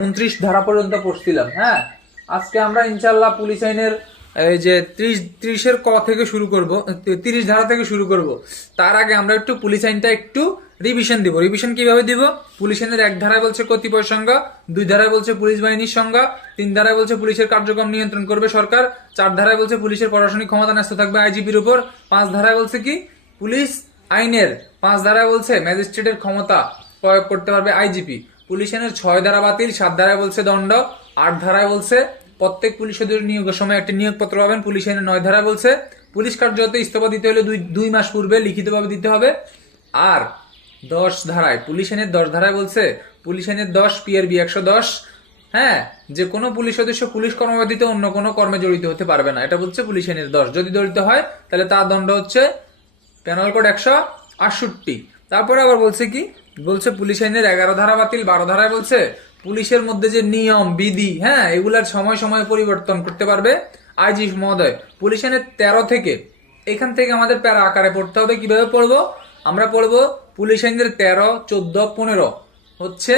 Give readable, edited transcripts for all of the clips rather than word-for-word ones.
29 ধারা পর্যন্ত পড়ছিলাম। হ্যাঁ, আজকে আমরা ইনশাল্লাহ পুলিশ আইনের এই যে 30 ক থেকে শুরু করব, 30 ধারা থেকে শুরু করব। তার আগে আমরা একটু পুলিশ আইনটা একটু রিভিশন দিব। রিভিশন কিভাবে দিব? পুলিশ আইনের 1 ধারায় বলছে কতিপয় সংজ্ঞা, 2 ধারায় বলছে পুলিশ বাহিনীর সংজ্ঞা, 3 ধারায় বলছে পুলিশের কার্যক্রম নিয়ন্ত্রণ করবে সরকার, 4 ধারায় বলছে পুলিশের প্রশাসনিক ক্ষমতা ন্যস্ত থাকবে আইজিপির উপর, 5 ধারায় বলছে কি পুলিশ আইনের 5 ধারায় বলছে ম্যাজিস্ট্রেটের ক্ষমতা প্রয়োগ করতে পারবে আইজিপি। পুলিশ আইনের 6 ধারা বাতিল, 7 ধারায় বলছে দণ্ড, 8 ধারায় বলছে প্রত্যেক পুলিশ সদস্য নিয়োগের সময় একটি নিয়োগপত্র পাবেন। পুলিশ আইনের 9 ধারায় বলছে পুলিশ কার্যতে ইস্তফা দিতে হলে 2 মাস পূর্বে লিখিতভাবে দিতে হবে। আর 10 ধারায় পুলিশ আইনের 10 ধারায় বলছে পুলিশ আইনের 10 পিআরবি 110, হ্যাঁ, যে কোনো পুলিশ সদস্য পুলিশ কর্মবাদিতে অন্য কোনো কর্মে জড়িত হতে পারবে না। এটা বলছে পুলিশ আইনের 10। যদি জড়িত হয় তাহলে তার দণ্ড হচ্ছে পেনাল কোড 168। তারপরে আবার বলছে কি, বলছে পুলিশ আইনের 11 ধারা বাতিল, 12 ধারায় বলছে পুলিশের মধ্যে যে নিয়ম বিধি, হ্যাঁ, এগুলার সময় সময় পরিবর্তন করতে পারবে আইজি মহোদয়। পুলিশ আইনের 13 থেকে, এখান থেকে আমাদের প্যারা আকারে পড়তে হবে। কিভাবে পড়বো? আমরা পড়বো পুলিশ আইনের 13, 14, 15 হচ্ছে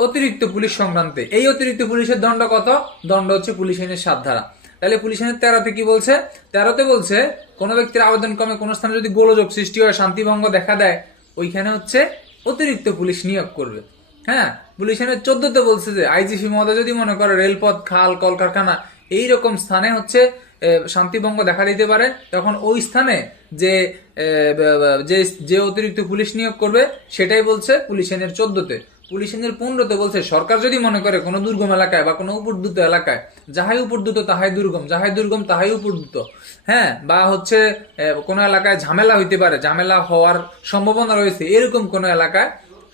অতিরিক্ত পুলিশ সংক্রান্তে। এই অতিরিক্ত পুলিশের দণ্ড কত? দণ্ড হচ্ছে পুলিশ আইনের 7 ধারা। তাহলে পুলিশ আইনের 13তে কি বলছে? 13তে বলছে কোন ব্যক্তির আবেদন ক্রমে কোন স্থানে যদি গোলযোগ সৃষ্টি হয়, শান্তিভঙ্গ দেখা দেয়, ওইখানে হচ্ছে অতিরিক্ত পুলিশ নিয়োগ করবে। হ্যাঁ, পুলিশ আইনের 14তে বলছে যে আইজিপি মহোদয় যদি মনে করে রেলপথ, খাল, কলকারখানা এইরকম স্থানে হচ্ছে শান্তিভঙ্গ দেখা দিতে পারে, তখন ওই স্থানে যে যে যে অতিরিক্ত পুলিশ নিয়োগ করবে সেটাই বলছে পুলিশ আইনের 14তে। পুলিশ আইনের 15তে বলছে সরকার যদি মনে করে কোনো দুর্গম এলাকায় বা কোনো উপদ্রুত এলাকায়, যাহাই উপদ্রুত তাহাই দুর্গম, যাহাই দুর্গম তাহাই উপদ্রুত, হ্যাঁ, বা হচ্ছে কোনো এলাকায় ঝামেলা হইতে পারে, ঝামেলা হওয়ার সম্ভাবনা রয়েছে, এরকম কোনো এলাকায়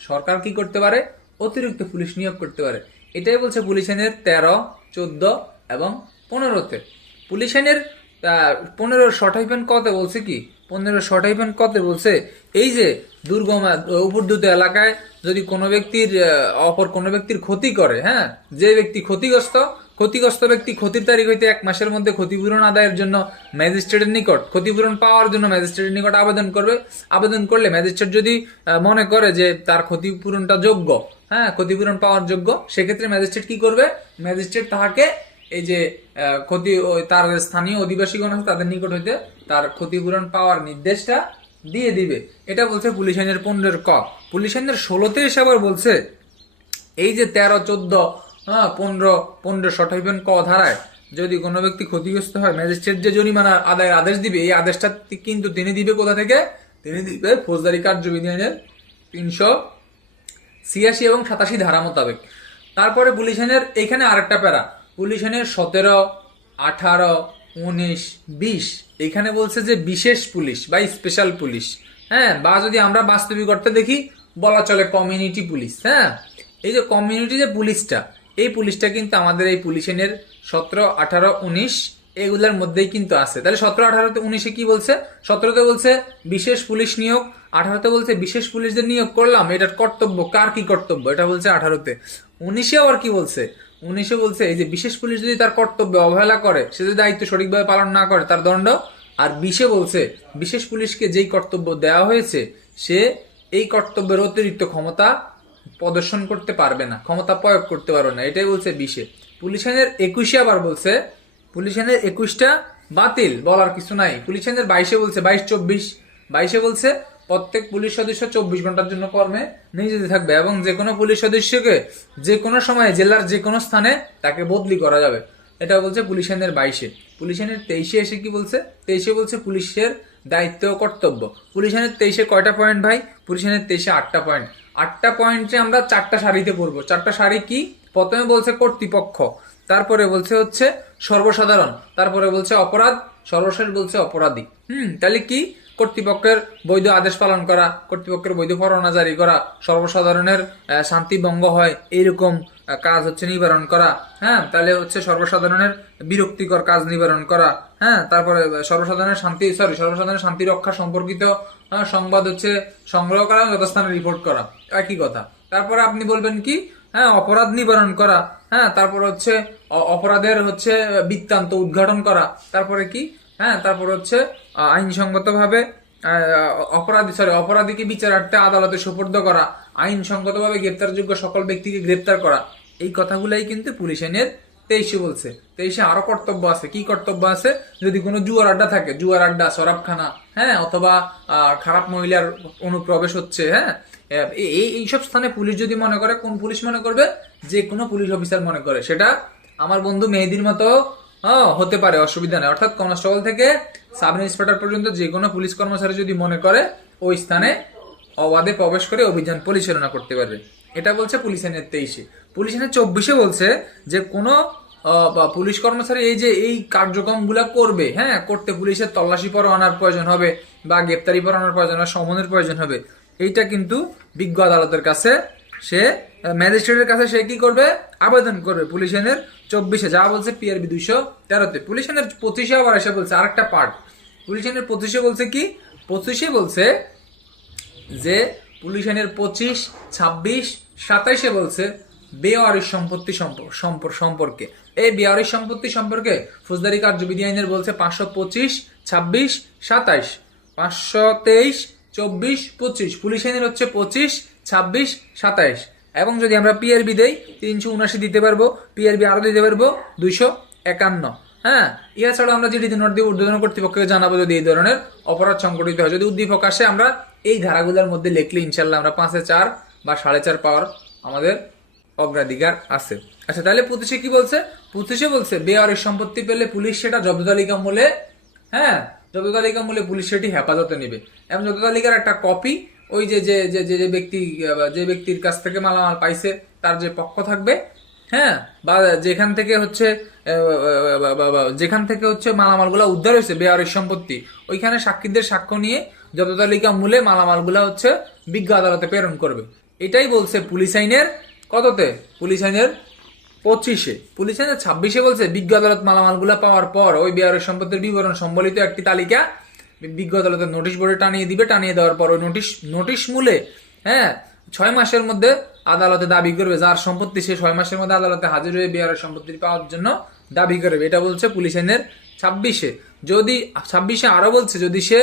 সরকার কি করতে পারে? অতিরিক্ত পুলিশ নিয়োগ করতে পারে। এটাই বলছে পুলিশ আইনের 13, 14 এবং 15তে। পুলিশ আইনের 15 শর্ট হাইফেন কতে বলছে কি, 15 শর্ট হাইফেন কতে বলছে এই যে দুর্গম উপদ্রুত এলাকায় যদি কোনো ব্যক্তির অপর কোনো ব্যক্তির ক্ষতি করে, হ্যাঁ, যে ব্যক্তি ক্ষতিগ্রস্ত ব্যক্তি ক্ষতির তারিখ হইতে 1 মাসের মধ্যে ক্ষতিপূরণ আদায়ের জন্য ম্যাজিস্ট্রেটের নিকট, ক্ষতিপূরণ পাওয়ার জন্য ম্যাজিস্ট্রেটের নিকট আবেদন করবে। আবেদন করলে ম্যাজিস্ট্রেট যদি মনে করে যে তার ক্ষতিপূরণটা যোগ্য, হ্যাঁ, ক্ষতিপূরণ পাওয়ার যোগ্য, সেক্ষেত্রে ম্যাজিস্ট্রেট কি করবে? ম্যাজিস্ট্রেট তাহাকে এই যে ক্ষতি, তার স্থানীয় অধিবাসীগণ আছে তাদের নিকট হইতে তার ক্ষতিপূরণ পাওয়ার নির্দেশটা দিয়ে দিবে। এটা বলছে পুলিশ আইনের 15 ক। পুলিশ আইনের 16তে এসে আবার বলছে এই যে 13, 14, 15 শর্ট হাইফেন ক ধারায় যদি কোনো ব্যক্তি ক্ষতিগ্রস্ত হয়, ম্যাজিস্ট্রেট যে জরিমানা আদায়ের আদেশ দিবে, এই আদেশটা কিন্তু তিনি দিবে কোথা থেকে? তিনি দিবে ফৌজদারি কার্যবিধি আইনের 386 এবং 87 ধারা মোতাবেক। তারপরে পুলিশ আইনের এখানে আরেকটা প্যারা, পুলিশ আইনের 17, 18, 19, 20 এখানে বলছে যে বিশেষ পুলিশ বা স্পেশাল পুলিশ, হ্যাঁ, বা যদি আমরা বাস্তবিক অর্থে দেখি বলা চলে কমিউনিটি পুলিশ। হ্যাঁ, এই যে কমিউনিটি যে পুলিশটা, এই পুলিশটা কিন্তু আমাদের এই পুলিশ আইনের 17, 18, 19 এগুলোর মধ্যেই কিন্তু আছে। তাহলে 17, 18, 19 কি বলছে? 17তে বলছে বিশেষ পুলিশ নিয়োগ, 18তে বলছে বিশেষ পুলিশদের নিয়োগ করলাম, এটার কর্তব্য, কার কি কর্তব্য, এটা বলছে 18তে। 19-এ আবার কি বলছে? 19-এ বলছে এই যে বিশেষ পুলিশ যদি তার কর্তব্যে অবহেলা করে, সে যদি দায়িত্ব সঠিকভাবে পালন না করে, তার দণ্ড। আর 20-এ বলছে বিশেষ পুলিশকে যেই কর্তব্য দেওয়া হয়েছে সে এই কর্তব্যের অতিরিক্ত ক্ষমতা প্রদর্শন করতে পারবে না, ক্ষমতা প্রয়োগ করতে পারবে না, এটাই বলছে 20-এ। পুলিশ আইনের 21-এ আবার বলছে পুলিশ আইনের 21টা বাতিল, বলার কিছু নাই। পুলিশ আইনের 22-এ বলছে 22, 24, 22-এ বলছে প্রত্যেক পুলিশ সদস্য 24 ঘন্টার জন্য কর্মে নিয়োজিত থাকবে এবং যে কোনো পুলিশ সদস্যকে যে কোনো সময়ে জেলার যে কোনো স্থানে তাকে বদলি করা যাবে। এটা বলছে পুলিশ আইনের 22-এ। পুলিশ আইনের 23-এ এসে কি বলছে? 23-এ বলছে পুলিশের দায়িত্ব ও কর্তব্য। পুলিশ আইনের 23-এ কয়টা পয়েন্ট ভাই? পুলিশ আইনের 23-এ 8টা পয়েন্ট। 8টা পয়েন্টে আমরা 4টা সারিতে পড়বো। 4টা সারি কি? প্রথমে বলছে কর্তৃপক্ষ, তারপরে বলছে হচ্ছে সর্বসাধারণ, তারপরে বলছে অপরাধ, সর্বশেষ বলছে অপরাধী। তাহলে কি? কর্তৃপক্ষের বৈধ আদেশ পালন করা, কর্তৃপক্ষের বৈধ পরোয়ানা জারি করা, সর্বসাধারণের শান্তি ভঙ্গ হয় এইরকম কাজ হচ্ছে নিবারণ করা, হ্যাঁ, তাহলে হচ্ছে সর্বসাধারণের বিরক্তিকর কাজ নিবারণ করা, হ্যাঁ, তারপরে সর্বসাধারণের শান্তি রক্ষা সম্পর্কিত সংবাদ হচ্ছে সংগ্রহ করা, যথাস্থানে রিপোর্ট করা, একই কথা। তারপরে আপনি বলবেন কি? হ্যাঁ, অপরাধ নিবারণ করা, হ্যাঁ, তারপর হচ্ছে অপরাধের হচ্ছে বৃত্তান্ত উদ্ঘাটন করা, তারপরে কি? হ্যাঁ, তারপর হচ্ছে আইনসঙ্গতভাবে অপরাধীকে বিচারার্থে আদালতে সোপর্দ করা, আইনসঙ্গতভাবে গ্রেপ্তারযোগ্য সকল ব্যক্তিকে গ্রেপ্তার করা, এই কথাগুলাই কিন্তু পুলিশ আইনের 23 বলছে। 23 আরো কর্তব্য আছে। কি কর্তব্য আছে? যদি কোনো জুয়ার আড্ডা থাকে, জুয়ার আড্ডা, শরাবখানা, হ্যাঁ, অথবা খারাপ মহিলার অনুপ্রবেশ হচ্ছে, হ্যাঁ, এইসব স্থানে পুলিশ যদি মনে করে, কোন পুলিশ মনে করবে? যে কোনো পুলিশ অফিসার মনে করে। সেটা আমার বন্ধু মেহেদির মতো হতে পারে, অসুবিধা নেই। অর্থাৎ কনস্টেবল থেকে সাব ইন্সপেক্টর পর্যন্ত যে কোনো পুলিশ কর্মচারী যদি মনে করে, ওই স্থানে অবাধে প্রবেশ করে অভিযান পরিচালনা করতে পারবে। এটা বলছে পুলিশ আইনের 23। পুলিশ আইনের 24 বলছে যে কোনো পুলিশ কর্মচারী এই যে এই কার্যক্রম গুলা করবে, হ্যাঁ, করতে পুলিশের তল্লাশি পরোয়ানার প্রয়োজন হবে বা গ্রেপ্তারি পরোয়ানার প্রয়োজন হবে, সমনের প্রয়োজন হবে। এইটা কিন্তু বিজ্ঞ আদালতের কাছে সে ম্যাজিস্ট্রেটের কাছে সে কি করবে? আবেদন করবে। পুলিশ আইনের 24 যা বলছে পিআরবি 213-তে। পুলিশ আইনের 25 আবার এসে বলছে আরেকটা পার্ট। পুলিশ আইনের 25 বলছে কি? 25 বলছে যে পুলিশ আইনের 25, 26, 27 বলছে বেওয়ারিশ সম্পত্তি সম্পর্কে। এই বেওয়ারিশ সম্পত্তি সম্পর্কে ফৌজদারি কার্যবিধি আইনের বলছে 525, 26, 27, 523, 24, 25। পুলিশ আইনের হচ্ছে 25, 26, 27। এবং যদি আমরা পিআরবি দেই 379 দিতে পারবো, পিআরবি আরো দিতে পারবো 251। হ্যাঁ, ইয়া ছাড়া আমরা জিডি নোট দিয়ে ঊর্ধ্বতন কর্তৃপক্ষকে জানাবো যদি এই ধরনের অপরাধ সংঘটিত হয়। যদি উদ্দীপক আসে, আমরা এই ধারাগুলোর মধ্যে লিখলে ইনশাল্লাহ আমরা 5-4 বা 4.5 পাওয়ার আমাদের অগ্রাধিকার আছে। আচ্ছা, তাহলে 25 কি বলছে? 25 বলছে বেওয়ারিশ সম্পত্তি পেলে পুলিশ সেটা জব্দ তালিকা মূলে, হ্যাঁ, জব্দ তালিকা মূলে পুলিশ সেটি হেফাজতে নেবে এবং জব্দ তালিকার একটা কপি ওই যে যে যে যে ব্যক্তি যে ব্যক্তির কাছ থেকে মালামাল পাইছে তার যে পক্ষ থাকবে, হ্যাঁ, বা যেখান থেকে হচ্ছে মালামালগুলা উদ্ধার হয়েছে বেওয়ারিশ সম্পত্তি, ওইখানে সাক্ষীদের সাক্ষ্য নিয়ে জব্দ তালিকা মূলে মালামালগুলা হচ্ছে বিজ্ঞ আদালতে প্রেরণ করবে। এটাই বলছে পুলিশ আইনের কততে? পুলিশ আইনের 25। পুলিশ আইনের 26 বলছে বিজ্ঞ আদালত মালামালগুলা পাওয়ার পর ওই বেওয়ারিশ সম্পত্তির বিবরণ সম্বলিত একটি তালিকা বিজ্ঞ আদালতের নোটিশ বোর্ডে টানিয়ে দিবে। টানিয়ে দেওয়ার পর ওই নোটিশ মূলে, হ্যাঁ, 6 মাসের মধ্যে আদালতে দাবি করবে। যার সম্পত্তি সে 6 মাসের মধ্যে আদালতে হাজির হয়ে বেওয়ারিশ সম্পত্তি পাওয়ার জন্য দাবি করবে। এটা বলছে পুলিশ আইনের 26। যদি 26 আরো বলছে যদি সে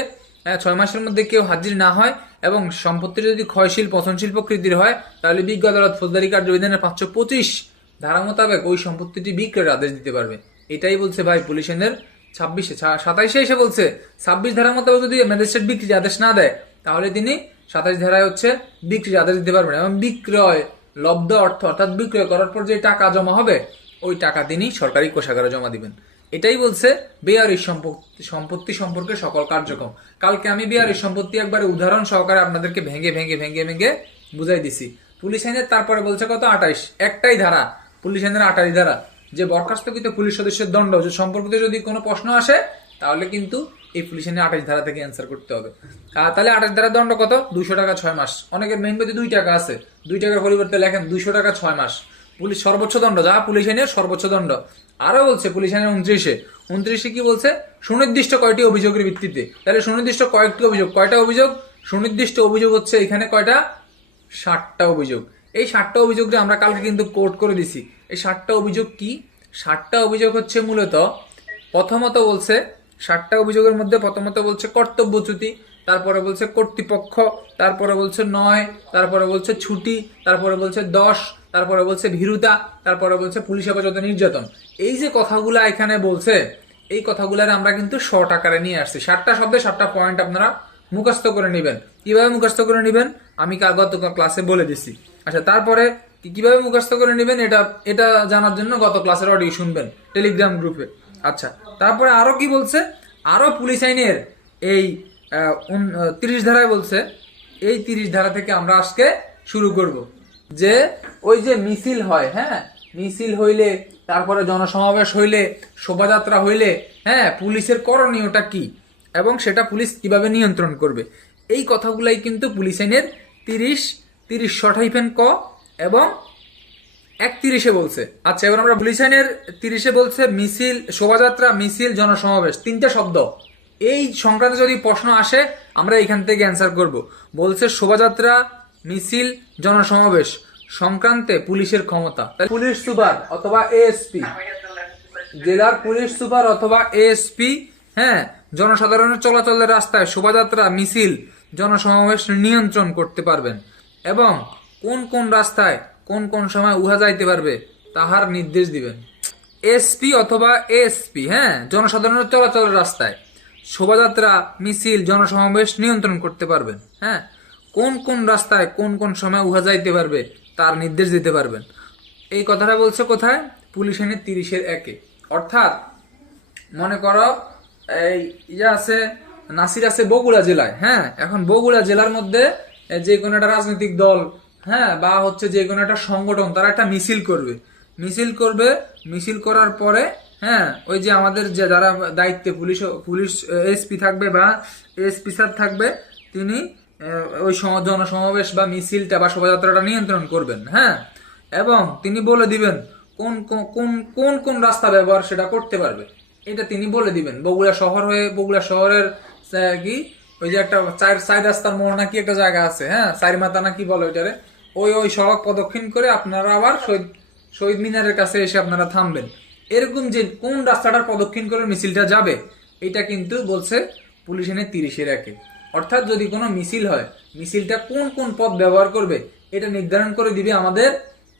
6 মাসের মধ্যে কেউ হাজির না হয় এবং সম্পত্তি যদি ক্ষয়শীল পচনশীল প্রকৃতির হয়, তাহলে বিজ্ঞ আদালত ফৌজদারি কার্যবিধানের 525 ধারা মোতাবেক ওই সম্পত্তিটি বিক্রয়ের আদেশ দিতে পারবে। এটাই বলছে ভাই পুলিশ আইনের 26। 27 এসে বলছে 26 ধারা মোতাবেক যদি ম্যাজিস্ট্রেট বিক্রির আদেশ না দেয়, তাহলে তিনি 27 ধারায় হচ্ছে বিক্রির আদেশ দিতে পারবেন এবং বিক্রয় লব্ধ অর্থ অর্থাৎ বিক্রয় করার পর যে টাকা জমা হবে ওই টাকা তিনি সরকারি কোষাগারে জমা দিবেন। এটাই বলছে বেওয়ারিশ সম্পত্তি সম্পর্কে সকল কার্যক্রম। কালকে আমি বেওয়ারিশ সম্পত্তি একবারে উদাহরণ সহকারে আপনাদেরকে ভেঙে ভেঙে ভেঙে ভেঙে বুঝাই দিছি। পুলিশ আইনের তারপরে বলছে কত? 28। একটাই ধারা, পুলিশ আইনের 28 ধারা, যে বরখাস্তকৃত পুলিশ সদস্যের দণ্ড সম্পর্কিত যদি কোনো প্রশ্ন আসে, তাহলে কিন্তু এই পুলিশ আইনের 28 ধারা থেকে অ্যান্সার করতে হবে। তাহলে 28 ধারার দণ্ড কত? 200 টাকা 6 মাস। অনেকের মেইন পেতে 2 টাকা আছে, 2 টাকার পরিবর্তে লেখেন 200 টাকা 6 মাস। পুলিশ সর্বোচ্চ দণ্ড, যা পুলিশ আইনের সর্বোচ্চ দণ্ড। আরো বলছে পুলিশ আইনের 29 কি বলছে? সুনির্দিষ্ট কয়টি অভিযোগের ভিত্তিতে। তাহলে সুনির্দিষ্ট কয়েকটি অভিযোগ, কয়টা অভিযোগ? সুনির্দিষ্ট অভিযোগ হচ্ছে এখানে কয়টা? 60টা অভিযোগ। এই 60টা অভিযোগটা আমরা কালকে কিন্তু কোর্ট করে দিছি। এই 60টা অভিযোগ কি? 60টা অভিযোগ হচ্ছে মূলত প্রথমত বলছে 60টা অভিযোগের মধ্যে প্রথমত বলছে কর্তব্যচ্যুতি, তারপরে বলছে কর্তৃপক্ষ, তারপরে বলছে 9, তারপরে বলছে ছুটি, তারপরে বলছে 10, তারপরে বলছে ভীরুতা, তারপরে বলছে পুলিশ হেফাজতে নির্যাতন। এই যে কথাগুলা এখানে বলছে, এই কথাগুলার আমরা কিন্তু শর্ট আকারে নিয়ে আসছি। 60টা শব্দে 60টা পয়েন্ট আপনারা মুখস্থ করে নেবেন। কিভাবে মুখস্থ করে নেবেন আমি গত ক্লাসে বলে দিছি। আচ্ছা, তারপরে কিভাবে মুখস্থ করে নেবেন এটা জানার জন্য গত ক্লাসের অডিও শুনবেন টেলিগ্রাম গ্রুপে। আচ্ছা, তারপরে আরো কি বলছে? আরো পুলিশ আইনের এই 30 ধারায় বলছে, এই 30 ধারা থেকে আমরা আজকে শুরু করব। যে ওই যে মিছিল হয়, হ্যাঁ, মিছিল হইলে, তারপরে জনসমাবেশ হইলে, শোভাযাত্রা হইলে, হ্যাঁ, পুলিশের করণীয়টা কি এবং সেটা পুলিশ কিভাবে নিয়ন্ত্রণ করবে, এই কথাগুলাই কিন্তু পুলিশ আইনের 30 ক এবং 31 বলছে। আচ্ছা, এবার আমরা পুলিশ আইনের 30 বলছে মিছিল, শোভাযাত্রা, মিছিল, জনসমাবেশ, 3টা শব্দ। এই সংক্রান্ত যদি প্রশ্ন আসে আমরা এখান থেকে অ্যান্সার করব। বলছে শোভাযাত্রা, মিছিল, জনসমাবেশ সংক্রান্তে পুলিশের ক্ষমতা। পুলিশ সুপার অথবা এএসপি, জেলার পুলিশ সুপার অথবা এএসপি, হ্যাঁ, জনসাধারণের চলাচলের রাস্তায় শোভাযাত্রা, মিছিল, জনসমাবেশ নিয়ন্ত্রণ করতে পারবেন এবং কোন কোন রাস্তায় কোন কোন সময় উহা যাইতে পারবে তাহার নির্দেশ দিবেন। এসপি অথবা এএসপি, হ্যাঁ, জনসাধারণের চলাচলের রাস্তায় শোভাযাত্রা, মিছিল, জনসমাবেশ নিয়ন্ত্রণ করতে পারবেন। হ্যাঁ, কোন কোন রাস্তায় কোন কোন সময় উহা যাইতে পারবে তার নির্দেশ দিতে পারবেন। এই কথাটা বলছে কোথায়? পুলিশ আইনের 30-1। অর্থাৎ মনে করো এই আছে নাসির আছে বগুড়া জেলায়। হ্যাঁ, এখন বগুড়া জেলার মধ্যে যে কোনো একটা রাজনৈতিক দল, হ্যাঁ, বা হচ্ছে যে কোনো একটা সংগঠন, তারা একটা মিছিল করবে। মিছিল করার পরে, হ্যাঁ, ওই যে আমাদের যে যারা দায়িত্বে পুলিশ এসপি থাকবে বা এসপি স্যার থাকবে, তিনি ওই জনসমাবেশ বা মিছিলটা বা শোভাযাত্রাটা নিয়ন্ত্রণ করবেন। হ্যাঁ, এবং তিনি বলে দিবেন কোন কোন কোন কোন রাস্তা ব্যবহার সেটা করতে পারবে, এটা তিনি বলে দিবেন। বগুড়া শহরের কি ওই যে একটা চার রাস্তার মোড় নাকি একটা জায়গা আছে, হ্যাঁ, চারি মাথা নাকি বলে ওইটারে, ওই সড়ক প্রদক্ষিণ করে আপনারা আবার শহীদ মিনারের কাছে এসে আপনারা থামবেন। এরকম যে কোন রাস্তাটার প্রদক্ষিণ করে মিছিলটা যাবে, এটা কিন্তু বলছে পুলিশ আইনের 30-1। অর্থাৎ যদি কোনো মিছিল হয়, মিছিলটা কোন কোন পথ ব্যবহার করবে এটা নির্ধারণ করে দিবে আমাদের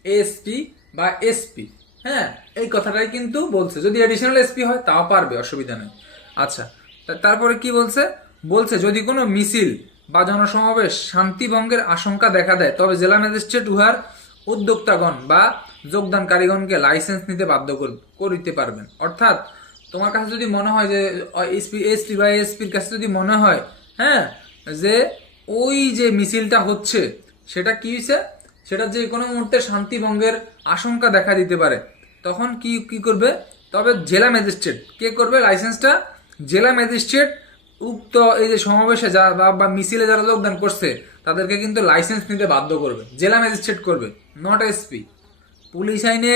এএসপি বা এসপি। হ্যাঁ, এই কথাটাই কিন্তু বলছে। যদি এডিশনাল এসপি হয় তাও পারবে, অসুবিধা নেই। আচ্ছা, তারপরে কি বলছে যদি কোনো মিছিল বা জনসমাবেশ শান্তি ভঙ্গের আশঙ্কা দেখা দেয় তবে জেলা ম্যাজিস্ট্রেট উহার উদ্যোক্তাগণ বা যোগদানকারীগণকে লাইসেন্স নিতে বাধ্য করিতে পারবেন। অর্থাৎ তোমার কাছে যদি মনে হয় যে এসপি বা এসপির কাছে যদি মনে হয়, হ্যাঁ, যে ওই যে মিছিলটা হচ্ছে সেটা কি হয়েছে, সেটা যে কোনো মুহূর্তে শান্তি ভঙ্গের আশঙ্কা দেখা দিতে পারে, তখন কি করবে? তবে জেলা ম্যাজিস্ট্রেট কে করবে? লাইসেন্সটা জেলা ম্যাজিস্ট্রেট উক্ত এই যে সমাবেশে বা মিছিলে যারা যোগদান করছে তাদেরকে কিন্তু লাইসেন্স নিতে বাধ্য করবে, জেলা ম্যাজিস্ট্রেট করবে, নট এসপি। পুলিশ আইনে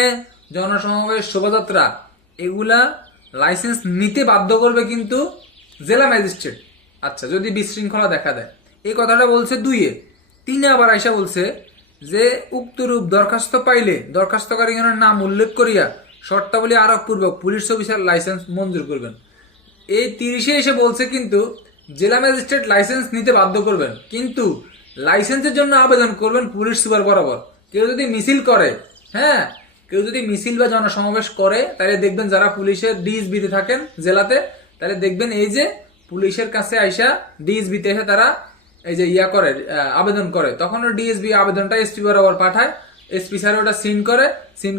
জনসমাবেশ, শোভাযাত্রা, এগুলা লাইসেন্স নিতে বাধ্য করবে কিন্তু জেলা ম্যাজিস্ট্রেট। আচ্ছা, যদি বিশৃঙ্খলা দেখা দেয়, এই কথাটা বলছে 2-এ। 3-এ আবার আইসা বলছে যে উক্তরূপ দরখাস্ত পাইলে দরখাস্তকারীগণের নাম উল্লেখ করিয়া শর্তাবলী আরোপ পূর্বক পুলিশ অফিসার লাইসেন্স মঞ্জুর করবেন। এই 30-এ এসে বলছে কিন্তু জেলা ম্যাজিস্ট্রেট লাইসেন্স নিতে বাধ্য করবেন, কিন্তু লাইসেন্সের জন্য আবেদন করবেন পুলিশ সুপার বরাবর। কেউ যদি মিছিল করে, হ্যাঁ, কেউ যদি মিছিল বা জনসমাবেশ করে, তাহলে দেখবেন যারা পুলিশের ডিএসবিতে থাকেন জেলাতে, তাহলে দেখবেন এই যে পুলিশের কাছে আইসা ডিএসবিতে এসে তারা এই যে করে আবেদন করে, তখন ডিএসবি আবেদনটা এসপি বরাবর পাঠায়, এসপি স্যার ওটা সিন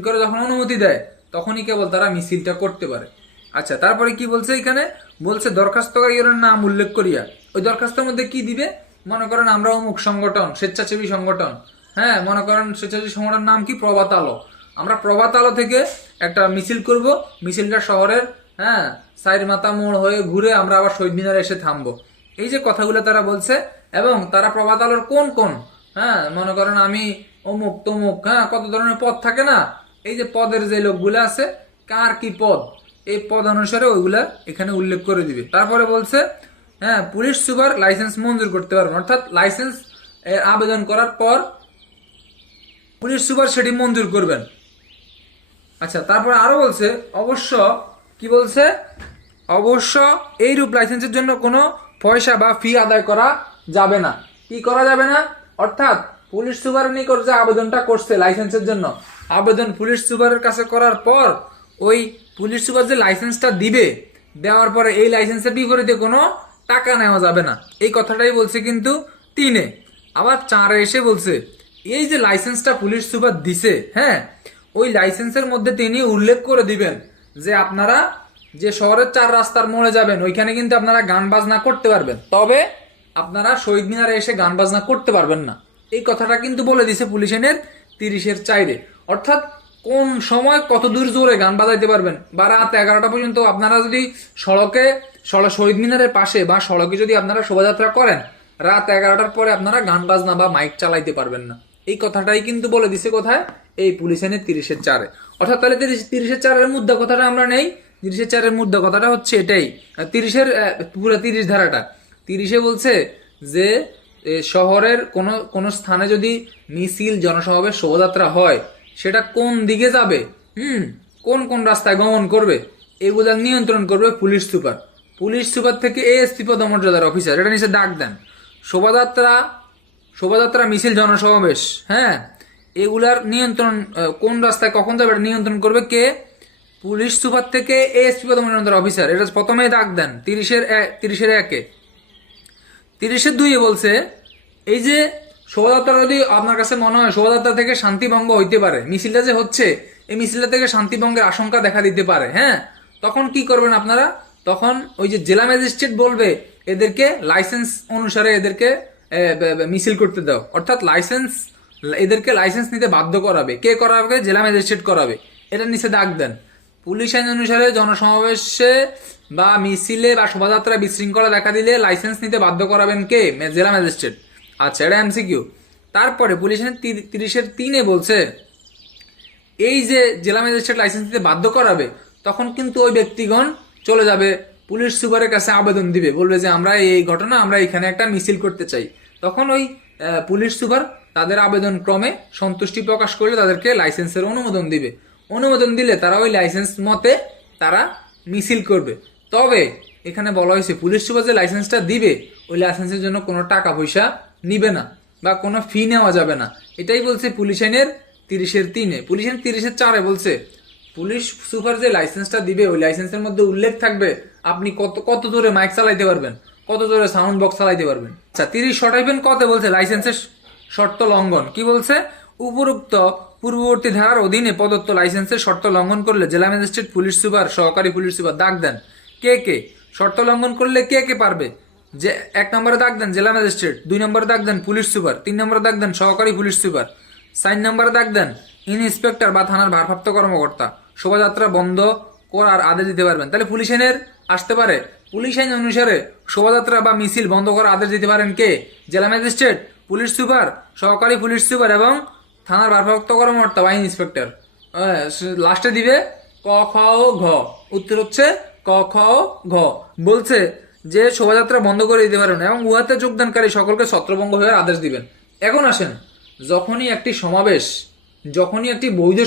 করে যখন অনুমতি দেয় তখনই কেবল তারা মিছিলটা করতে পারে। আচ্ছা, তারপরে কি বলছে এখানে? বলছে দরখাস্তকারীর নাম উল্লেখ করিয়া, ওই দরখাস্তের মধ্যে কি দিবে? মনে করেন আমরা অমুক সংগঠন, স্বেচ্ছাসেবী সংগঠন, হ্যাঁ, মনে করেন স্বেচ্ছাসেবী সংগঠনের নাম কি? প্রভাত আলো। আমরা প্রভাত আলো থেকে একটা মিছিল করব, মিছিলটা শহরের, হ্যাঁ, চারি মাথা মোড় হয়ে ঘুরে আমরা আবার শহীদ মিনারে এসে থামবো। এই যে কথাগুলো তারা বলছে, এবং তারা প্রভাত আলোর কোন, হ্যাঁ, মনে করেন আমি অমুক তমুক, হ্যাঁ, কত ধরনের পদ থাকে না, এই যে পদের যে লোকগুলো আছে, কার কি পদ, এই পদ অনুসারে ওইগুলা এখানে উল্লেখ করে দিবে। তারপরে বলছে, হ্যাঁ, পুলিশ সুপার লাইসেন্স মঞ্জুর করতে পারবেন। অর্থাৎ লাইসেন্স আবেদন করার পর পুলিশ সুপার সেটি মঞ্জুর করবেন। আচ্ছা, তারপরে আরো বলছে অবশ্য এইরূপ লাইসেন্সের জন্য কোনো পয়সা বা ফি আদায় করা যাবে না। কি করা যাবে না? অর্থাৎ পুলিশ সুপারের নিকট যে আবেদনটা করছে লাইসেন্সের জন্য, আবেদন পুলিশ সুপারের কাছে করার পর ওই পুলিশ সুপার যে লাইসেন্সটা দিবে, দেওয়ার পরে এই লাইসেন্সের বিপরীতে কোনো টাকা নেওয়া যাবে না। এই কথাটাই বলছে কিন্তু 3-এ। আবার 4-এ এসে বলছে এই যে লাইসেন্সটা পুলিশ সুপার দিছে, হ্যাঁ, ওই লাইসেন্সের মধ্যে তিনি উল্লেখ করে দিবেন যে আপনারা যে শহরের 4 রাস্তার মোড়ে যাবেন ওইখানে কিন্তু আপনারা গান বাজনা করতে পারবেন, তবে আপনারা শহীদ মিনারে এসে গান বাজনা করতে পারবেন না। এই কথাটা কিন্তু বলে দিছে পুলিশ আইনের 30-4-এ। অর্থাৎ কোন সময় কত দূর জোরে গান বাজাইতে পারবেন, বা রাত 11টা পর্যন্ত আপনারা যদি শহীদ মিনারের পাশে বা সড়কে যদি আপনারা শোভাযাত্রা করেন, রাত 11টার পরে আপনারা গান বাজনা বা মাইক চালাইতে পারবেন না। এই কথাটাই কিন্তু বলে দিছে কোথায়? এই পুলিশ আইনের 30-4-এ। অর্থাৎ তাহলে 30-4-এর মুদ্রা কথাটা আমরা নেই। 30-4-এর মুদ্রা কথাটা হচ্ছে এটাই। 30-এর পুরো 30 ধারাটা 30-এ বলছে যে শহরের কোন স্থানে যদি মিছিল, জনসমাবেশ, শোভাযাত্রা হয়, সেটা কোন দিকে যাবে, কোন রাস্তায় গমন করবে, এগুলা নিয়ন্ত্রণ করবে পুলিশ সুপার। পুলিশ সুপার থেকে এএসপি পদমর্যাদার অফিসার এটা নিচে ডাক দেন। শোভাযাত্রা, মিছিল, জনসমাবেশ, হ্যাঁ, এগুলার নিয়ন্ত্রণ কোন রাস্তায় কখন যাবে এটা নিয়ন্ত্রণ করবে কে? পুলিশ সুপার থেকে এএসপি পদমর্যাদার অফিসার। এটা প্রথমেই দাগ দেন 30-1-এ। 30-2-এ বলছে এই যে শোভাযাত্রা যদি আপনার কাছে মনে হয় শোভাযাত্রা থেকে শান্তিভঙ্গ হইতে পারে, মিছিলটা যে হচ্ছে এই মিছিলটা থেকে শান্তিভঙ্গের আশঙ্কা দেখা দিতে পারে, হ্যাঁ, তখন কি করবেন আপনারা? তখন ওই যে জেলা ম্যাজিস্ট্রেট বলবে এদেরকে লাইসেন্স অনুসারে এদেরকে মিছিল করতে দাও, অর্থাৎ এদেরকে লাইসেন্স নিতে বাধ্য করাবে। কে করাবে? জেলা ম্যাজিস্ট্রেট করাবে। এটা নিচে দাগ দেন। পুলিশ আইন অনুসারে জনসমাবেশে বা মিছিলে বা শোভাযাত্রায় বিশৃঙ্খলা দেখা দিলে লাইসেন্স নিতে বাধ্য করাবেন কে? জেলা ম্যাজিস্ট্রেট। আচ্ছা, এটা এমসিকিউ। তারপরে পুলিশ আইন 30-3-এ বলছে এই যে জেলা ম্যাজিস্ট্রেট লাইসেন্স দিতে বাধ্য করাবে, তখন কিন্তু ওই ব্যক্তিগণ চলে যাবে পুলিশ সুপারের কাছে আবেদন দিবে, বলবে যে আমরা এই ঘটনা আমরা এখানে একটা মিছিল করতে চাই। তখন ওই পুলিশ সুপার তাদের আবেদন ক্রমে সন্তুষ্টি প্রকাশ করলে তাদেরকে লাইসেন্সের অনুমোদন দিবে। অনুমোদন দিলে তারা ওই লাইসেন্স মতে তারা মিছিল করবে। তবে এখানে বলা হয়েছে পুলিশ সুপার যে লাইসেন্সটা দিবে ওই লাইসেন্সের জন্য কোনো টাকা পয়সা নিবে না বা কোনো ফি নেওয়া যাবে না। এটাই বলছে পুলিশ আইনের 30-3-এ। পুলিশ আইন 30-4-এ বলছে পুলিশ সুপার যে লাইসেন্সটা দিবে ওই লাইসেন্সের মধ্যে উল্লেখ থাকবে আপনি কত জোরে মাইক চালাইতে পারবেন, কত জোরে সাউন্ড বক্স চালাইতে পারবেন। আচ্ছা, 30-কতে বলছে লাইসেন্সের শর্ত লঙ্ঘন। কি বলছে? উপরোক্ত পূর্ববর্তী ধারার অধীনে প্রদত্ত লাইসেন্সের শর্ত লঙ্ঘন করলে জেলা ম্যাজিস্ট্রেট, পুলিশ সুপার, সহকারী পুলিশ সুপার। দাগ দেন কে শর্ত লঙ্ঘন করলে কে পারবে। যে 1 নম্বরে দাগ দেন জেলা ম্যাজিস্ট্রেট, 2 নম্বরে দাগ দেন পুলিশ সুপার, 3 নম্বরে দাগ দেন সহকারী পুলিশ সুপার, 4 নম্বরে দাগ দেন ইন্সপেক্টর বা থানার ভারপ্রাপ্ত কর্মকর্তা। শোভাযাত্রা বন্ধ করার আদেশ দিতে পারবেন। তাহলে পুলিশ আইনের আসতে পারে। পুলিশ আইন অনুসারে শোভাযাত্রা বা মিছিল বন্ধ করার আদেশ দিতে পারেন কে? জেলা ম্যাজিস্ট্রেট, পুলিশ সুপার, সহকারী পুলিশ সুপার এবং থানার ভারপ্রাপ্ত কর্মকর্তা বা ইন্সপেক্টর। লাস্টে দিবে ক, খ ও ঘ। উত্তর হচ্ছে ক, খ ও ঘ। বলছে যে শোভাযাত্রা বন্ধ করে দিতে পারেন এবং উহাতে যোগদানকারী সকলকে ছত্রভঙ্গ হওয়ার আদেশ দিবেন। এখন আসেন, যখনই একটি বৈধ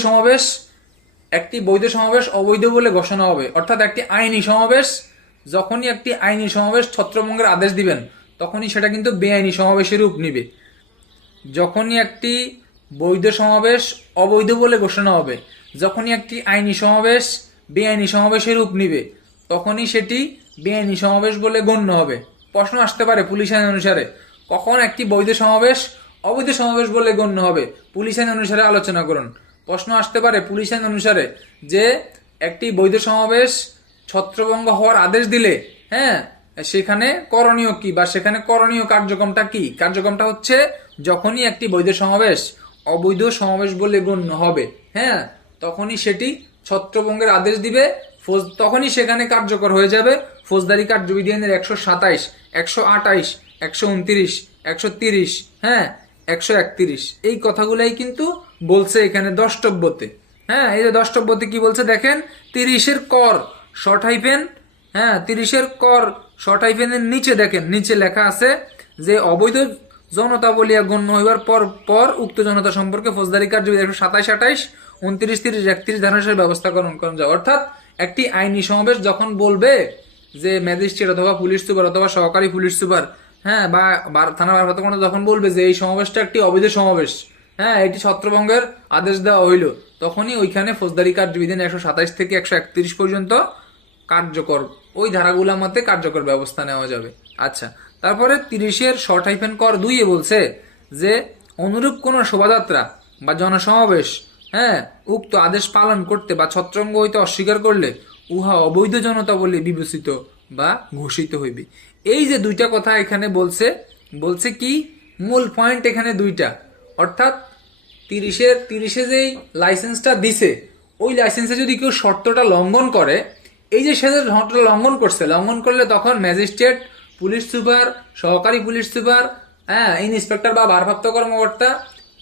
সমাবেশ অবৈধ বলে ঘোষণা হবে, অর্থাৎ একটি আইনি সমাবেশ, যখনই একটি আইনি সমাবেশ ছত্রভঙ্গের আদেশ দিবেন তখনই সেটা কিন্তু বেআইনি সমাবেশের রূপ নিবে। যখনই একটি বৈধ সমাবেশ অবৈধ বলে ঘোষণা হবে, যখনই একটি আইনি সমাবেশ বেআইনি সমাবেশের রূপ নিবে, তখনই সেটি বেআইনি সমাবেশ বলে গণ্য হবে। প্রশ্ন আসতে পারে পুলিশ আইন অনুসারে কখন একটি বৈধ সমাবেশ অবৈধ সমাবেশ বলে গণ্য হবে, পুলিশ আইন অনুসারে আলোচনা করুন। প্রশ্ন আসতে পারে পুলিশ আইন অনুসারে যে একটি বৈধ সমাবেশ ছত্রভঙ্গ হওয়ার আদেশ দিলে, হ্যাঁ, সেখানে করণীয় কি বা সেখানে করণীয় কার্যক্রমটা কি? কার্যক্রমটা হচ্ছে যখনই একটি বৈধ সমাবেশ অবৈধ সমাবেশ বলে গণ্য হবে, হ্যাঁ, তখনই সেটি ছত্রভঙ্গের আদেশ দিবে, তখনই সেখানে কার্যকর হয়ে যাবে ফৌজদারি কার্যবিধি আইনের 127, 128, 129, 130, হ্যাঁ, 131। এই কথাগুলাই কিন্তু বলছে এখানে দ্রষ্টব্যতে। হ্যাঁ, এই যে দ্রষ্টব্যতে কি বলছে দেখেন, 30-এর কর শর্ট হাইফেন, হ্যাঁ, 30-এর কর শর্ট হাইফেনের নিচে দেখেন, নিচে লেখা আছে যে অবৈধ জনতা বলিয়া গণ্য হইবার পর উক্ত জনতা সম্পর্কে ফৌজদারি কার্যবিধি 127, 28, 29, 30, 31 ধারার ব্যবস্থা গ্রহণ করা যায়। অর্থাৎ একটি আইনি সমাবেশ যখন বলবে যে ম্যাজিস্ট্রেট অথবা পুলিশ সুপার অথবা সহকারী পুলিশ সুপার, হ্যাঁ, বা থানা ভারপ্রাপ্ত কর্মকর্তা যখন বলবে যে এই সমাবেশটা একটি অবৈধ সমাবেশ, হ্যাঁ, এটি ছত্রভঙ্গের আদেশ দেওয়া হইল, তখনই ওইখানে ফৌজদারি কার্যবিধি 127 থেকে 131 পর্যন্ত কার্যকর, ওই ধারাগুলোর মধ্যে কার্যকর ব্যবস্থা নেওয়া যাবে। আচ্ছা, তারপরে 30-এর শর্ট হাইফেন কর 2-এ বলছে যে অনুরূপ কোন শোভাযাত্রা বা জনসমাবেশ, হ্যাঁ, উক্ত আদেশ পালন করতে বা ছত্রভঙ্গ হইতে অস্বীকার করলে উহা অবৈধ জনতা বলে বিবেচিত বা ঘোষিত হইবে। এই যে দুইটা কথা এখানে বলছে কি মূল পয়েন্ট এখানে দুইটা, অর্থাৎ 30-এ যেই লাইসেন্সটা দিছে ওই লাইসেন্সে যদি কেউ শর্তটা লঙ্ঘন করে, এই যে সে শর্তটা লঙ্ঘন করলে তখন ম্যাজিস্ট্রেট, পুলিশ সুপার, সহকারী পুলিশ সুপার, হ্যাঁ, ইন্সপেক্টর বা ভারপ্রাপ্ত কর্মকর্তা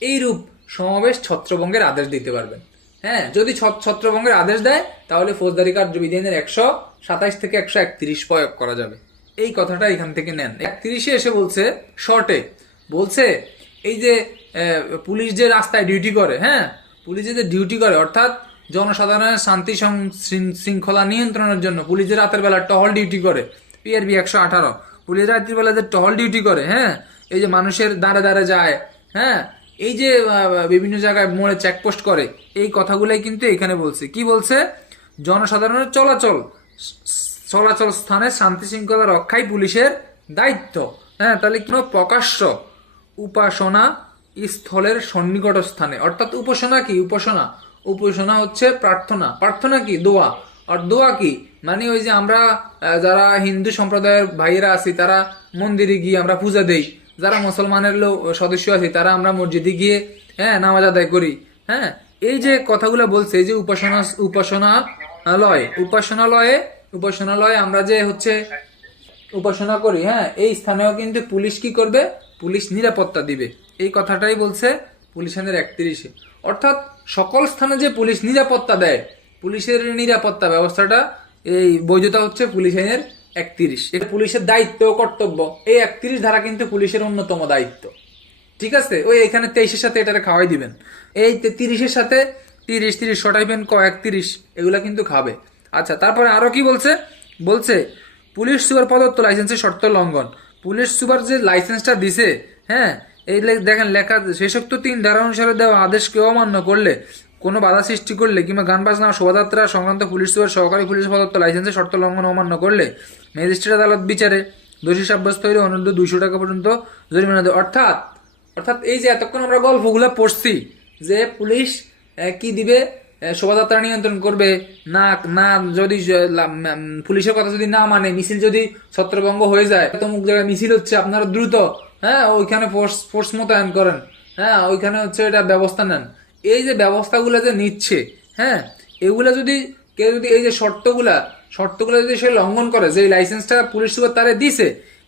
এইরূপ সমাবেশ ছত্রভঙ্গের আদেশ দিতে পারবেন। হ্যাঁ, যদি ছত্রভঙ্গের আদেশ দেয় তাহলে ফৌজদারি কার্যবিধি আইনের 127 থেকে 131 প্রয়োগ করা যাবে। এই কথাটা এখান থেকে নেন। 31-এ এসে বলছে শর্টে বলছে এই যে পুলিশ যে রাস্তায় ডিউটি করে, হ্যাঁ, পুলিশ যে ডিউটি করে, অর্থাৎ জনসাধারণের শান্তি শৃঙ্খলা নিয়ন্ত্রণের জন্য পুলিশ যে রাতের বেলা টহল ডিউটি করে, PRB 118, পুলিশ রাত্রির বেলা যে টহল ডিউটি করে, হ্যাঁ, এই যে মানুষের দাঁড়ে যায়, হ্যাঁ, এই যে বিভিন্ন জায়গায় মোড়ে চেকপোস্ট করে, এই কথাগুলাই কিন্তু এখানে বলছে। কি বলছে? জনসাধারণের চলাচল স্থানে শান্তি শৃঙ্খলা রক্ষাই পুলিশের দায়িত্ব। হ্যাঁ, তাহলে কোনো প্রকাশ্য উপাসনা স্থলের সন্নিকট স্থানে, অর্থাৎ উপাসনা কি? উপাসনা হচ্ছে প্রার্থনা। প্রার্থনা কি? দোয়া। আর দোয়া কি? মানে ওই যে আমরা যারা হিন্দু সম্প্রদায়ের ভাইয়েরা আছি তারা মন্দিরে গিয়ে আমরা পূজা দেই, যারা মুসলমানের সদস্য আছি তারা আমরা মসজিদে গিয়ে নামাজ আদায় করি। হ্যাঁ, এই যে কথাগুলো বলছে, এই যে উপাসনালয়ে আমরা যে হচ্ছে উপাসনা করি, হ্যাঁ, এই স্থানেও কিন্তু পুলিশ কি করবে? পুলিশ নিরাপত্তা দিবে। এই কথাটাই বলছে পুলিশ আইনের 31-এ। অর্থাৎ সকল স্থানে যে পুলিশ নিরাপত্তা দেয়, পুলিশের নিরাপত্তা ব্যবস্থাটা, এই বৈধতা হচ্ছে পুলিশ আইনের 31। এটা পুলিশের দায়িত্ব ও কর্তব্য। এই 31 ধারা কিন্তু পুলিশের অন্যতম দায়িত্ব। ঠিক আছে? ওই এখানে 23-এর সাথে এটা খাওয়াই দিবেন, এই 30-এর সাথে 30 শটাইবেন 31, এগুলা কিন্তু খাবে। আচ্ছা, তারপরে আরো কি বলছে? বলছে পুলিশ সুপার প্রদত্ত লাইসেন্সের শর্ত লঙ্ঘন। পুলিশ সুপার যে লাইসেন্সটা দিছে, হ্যাঁ, এই দেখেন লেখা, শেষোক্ত 3 ধারা অনুসারে দেওয়া আদেশকে অমান্য করলে, কোনো বাধা সৃষ্টি করলে কিংবা গান বাজনা শোভাযাত্রা সংক্রান্ত পুলিশ সুপার সহকারী পুলিশ প্রদত্ত লাইসেন্সের শর্ত লঙ্ঘন অমান্য করলে ম্যাজিস্ট্রেট আদালত বিচারে দোষী সাব্যস্ত হলে অনূর্ধ্ব 200 টাকা পর্যন্ত জরিমানা দেয়। অর্থাৎ এই যে এতক্ষণ আমরা গল্পগুলো পড়ছি যে পুলিশ কি দিবে, শোভাযাত্রা নিয়ন্ত্রণ করবে না, যদি পুলিশের কথা যদি না মানে, মিছিল যদি ছত্রভঙ্গ হয়ে যায়, তমুক জায়গায় মিছিল হচ্ছে, আপনারা দ্রুত ওইখানে ফোর্স মোতায়েন করেন, ওইখানে হচ্ছে এটা ব্যবস্থা নেন। এই যে ব্যবস্থাগুলো যে নিচ্ছে, হ্যাঁ, এগুলা যদি কেউ যদি এই যে শর্তগুলা যদি সে লঙ্ঘন করে, যে লাইসেন্সটা পুলিশ সুপার তারে দিছে,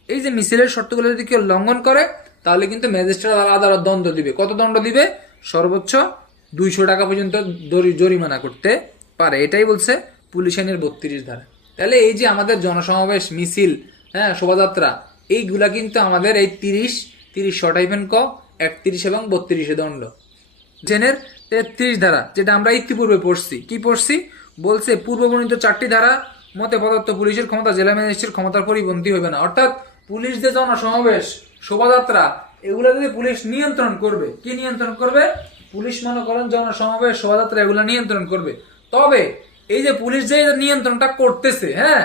এই যে মিছিলের শর্তগুলো যদি কেউ লঙ্ঘন করে, তাহলে কিন্তু ম্যাজিস্ট্রেট আদালত দণ্ড দিবে। কত দণ্ড দিবে? সর্বোচ্চ 200 টাকা পর্যন্ত জরিমানা করতে পারে। এটাই বলছে পুলিশ আইনের 32 ধারা। তাহলে এই যে আমাদের জনসমাবেশ, মিছিল, শোভাযাত্রা, এইগুলা কিন্তু আমাদের এই 30 শটাইবেন 31 এবং 32-এ দণ্ড। জেনের 33 ধারা, যেটা আমরা ইতিপূর্বে পড়ছি। কি পড়ছি? বলছে পূর্ববর্ণিত 4টি ধারা মতে প্রদত্ত পুলিশের ক্ষমতা জেলা ম্যাজিস্ট্রেটের ক্ষমতার পরিপন্থী হইবে না। অর্থাৎ পুলিশ যে জনসমাবেশ, শোভাযাত্রা, এগুলা যদি পুলিশ নিয়ন্ত্রণ করবে, কি নিয়ন্ত্রণ করবে? পুলিশ মনে করেন জনসমাবেশ, শোভাযাত্রা এগুলা নিয়ন্ত্রণ করবে। তবে এই যে পুলিশ যে নিয়ন্ত্রণটা করতেছে, হ্যাঁ,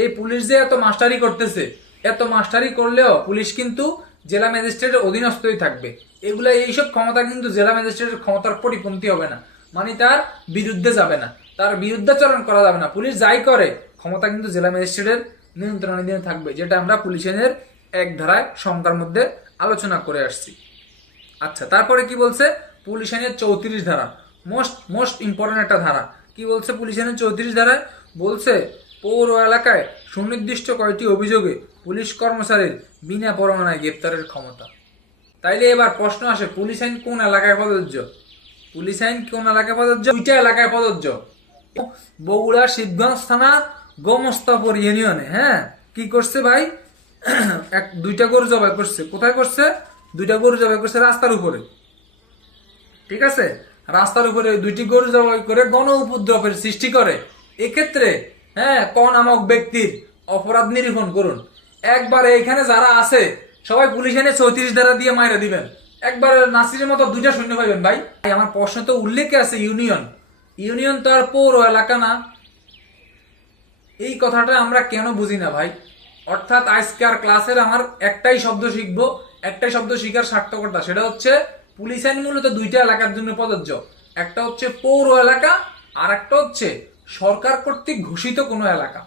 এই পুলিশ যে এত মাস্টারি করতেছে, এত মাস্টারি করলেও পুলিশ কিন্তু জেলা ম্যাজিস্ট্রেটের অধীনস্থই থাকবে। এগুলা এইসব ক্ষমতা কিন্তু জেলা ম্যাজিস্ট্রেটের ক্ষমতার পরিপন্থী হবে না, মানে তার বিরুদ্ধে যাবে না, তার বিরুদ্ধাচরণ করা যাবে না। পুলিশ যাই করে ক্ষমতা কিন্তু জেলা ম্যাজিস্ট্রেটের নিয়ন্ত্রণাধীন থাকবে, যেটা আমরা পুলিশ আইনের 1 ধারায় সংজ্ঞার মধ্যে আলোচনা করে আসছি। আচ্ছা, তারপরে কি বলছে? পুলিশ আইনের 34 ধারা, মোস্ট ইম্পর্টেন্ট একটা ধারা। কি বলছে পুলিশ আইনের 34 ধারায়? বলছে পৌর এলাকায় সুনির্দিষ্ট কয়টি অভিযোগে পুলিশ কর্মচারীর বিনা পরোয়ানায় গ্রেপ্তারের ক্ষমতা। তাইলে এবার প্রশ্ন আসে, পুলিশ আইন কোন এলাকায় প্রযোজ্য? পুলিশ আইন কোন এলাকায় প্রযোজ্য? 2টা এলাকায় প্রযোজ্য। বগুড়া শিবগঞ্জ থানা গোমস্তাপুর ইউনিয়নে, হ্যাঁ, কি করছে ভাই? 2টা গরু জবাই করছে। কোথায় করছে? 2টা গরু জবাই করছে রাস্তার উপরে। ঠিক আছে, রাস্তার উপরে 2টি গরু জবাই করে গণ উপদ্রবের সৃষ্টি করে। এক্ষেত্রে ক নামক ব্যক্তির অপরাধ নিরূপণ করুন। একবারে এখানে যারা আছে সবাই পুলিশ এনে 34 ধারা দিয়ে মাইরা দিবেন। একবার নাসিরের মতো 2টা শূন্য পাইবেন ভাই। আমার প্রশ্ন তো উল্লেখে আছে ইউনিয়ন তো আর পৌর এলাকা না। এই কথাটা আমরা কেন বুঝি না ভাই? অর্থাৎ আজকের ক্লাসের আমার একটাই শব্দ শিখবো, একটাই শব্দ শিখার সার্থকতা, সেটা হচ্ছে পুলিশ আইন মূলত 2টা এলাকার জন্য প্রযোজ্য। একটা হচ্ছে পৌর এলাকা, আর একটা হচ্ছে সরকার কর্তৃক ঘোষিত কোনো এলাকা।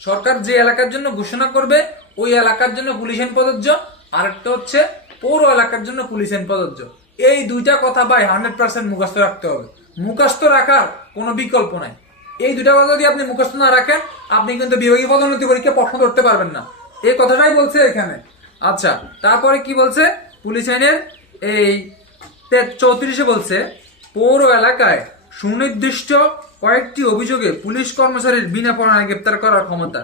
সরকার যে এলাকার জন্য ঘোষণা করবে ওই এলাকার জন্য পুলিশ আইন প্রযোজ্য, আর একটা হচ্ছে পৌর এলাকার জন্য পুলিশ আইন প্রযোজ্য। এই 2টা কথা ভাই 100% মুখস্থ রাখতে হবে। মুখস্থ রাখার কোনো বিকল্প নাই। এই 2টা কথা যদি আপনি মুখস্থ না রাখেন, আপনি কিন্তু বিভাগীয় পদোন্নতি পরীক্ষায় প্রশ্ন ধরতে পারবেন না। এই কথাটাই বলছে এখানে। আচ্ছা, তারপরে কি বলছে পুলিশ আইনের এই 34-এ? বলছে পৌর এলাকায় সুনির্দিষ্ট কয়েকটি অভিযোগে পুলিশ কর্মচারীর বিনা পরোয়ানায় গ্রেপ্তার করার ক্ষমতা।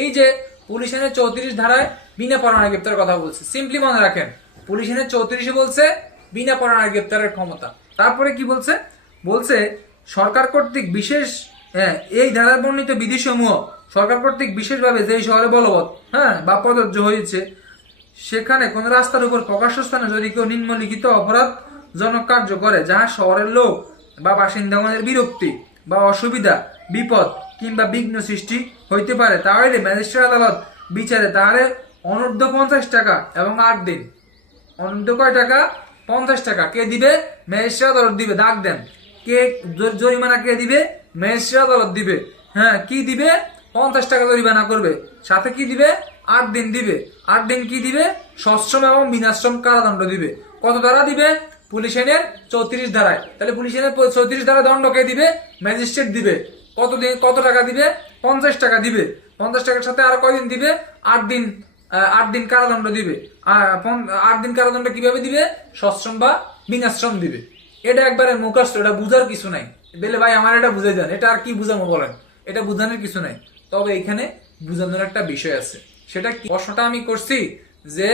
এই যে পুলিশ আইনের 34 ধারায় বিনা পরোয়ানায় গ্রেপ্তার কথা বলছে, সিম্পলি মনে রাখেন, পুলিশ আইনের 34-এ বলছে বিনা পরোয়ানায় গ্রেপ্তারের ক্ষমতা। তারপরে কি বলছে? বলছে সরকার কর্তৃক বিশেষ, এই ধারায় বর্ণিত বিধিসমূহ সরকার কর্তৃক বিশেষভাবে যেই শহরে বলবৎ বা প্রযোজ্য হয়েছে, সেখানে কোন রাস্তার উপর প্রকাশ্য স্থানে যদি কেউ নিম্নলিখিত অপরাধ জনক কার্য করে, যাহা শহরের লোক বা বাসিন্দাগণের বিরক্তি বা অসুবিধা, বিপদ কিংবা বিঘ্ন সৃষ্টি হইতে পারে, তাহলে ম্যাজিস্ট্রেট আদালত বিচারে তাহারে অনূর্ধ্ব 50 টাকা এবং 8 দিন, অনূর্ধ্ব কয় টাকা? 50 টাকা কে দিবে? ম্যাজিস্ট্রেট আদালত দিবে। দাগ দেন, কে জরিমানা কে দিবে? ম্যাজিস্ট্রেট আদালত দিবে। হ্যাঁ, কি দিবে? 50 টাকা জরিমানা করবে, সাথে কি দিবে? 8 দিন দিবে। 8 দিন কি দিবে? সশ্রম এবং বিনাশ্রম কারাদণ্ড দিবে। কত ধারা দিবে? পুলিশ আইনের 34 ধারায়। তাহলে পুলিশ আইনের 34 ধারায় দণ্ড কে দিবে? ম্যাজিস্ট্রেট দিবে। কত দিন, কত টাকা দিবে? 50 টাকা দিবে। 50 টাকার সাথে আর কয়দিন দিবে? 8 দিন। 8 দিন কারাদণ্ড দিবে। 8 দিন কারাদণ্ড কিভাবে দিবে? সশ্রম বা বিনাশ্রম দিবে। এটা একবারে মুখস্থ, এটা বুঝার কিছু নাই। বলে ভাই আমার এটা বুঝাই দেন, এটা আর কি বুঝাবো বলেন? এটা বুঝানোর কিছু নাই। তবে এখানে বুঝানোর একটা বিষয় আছে। সেটা কি? প্রশ্নটা আমি করছি যে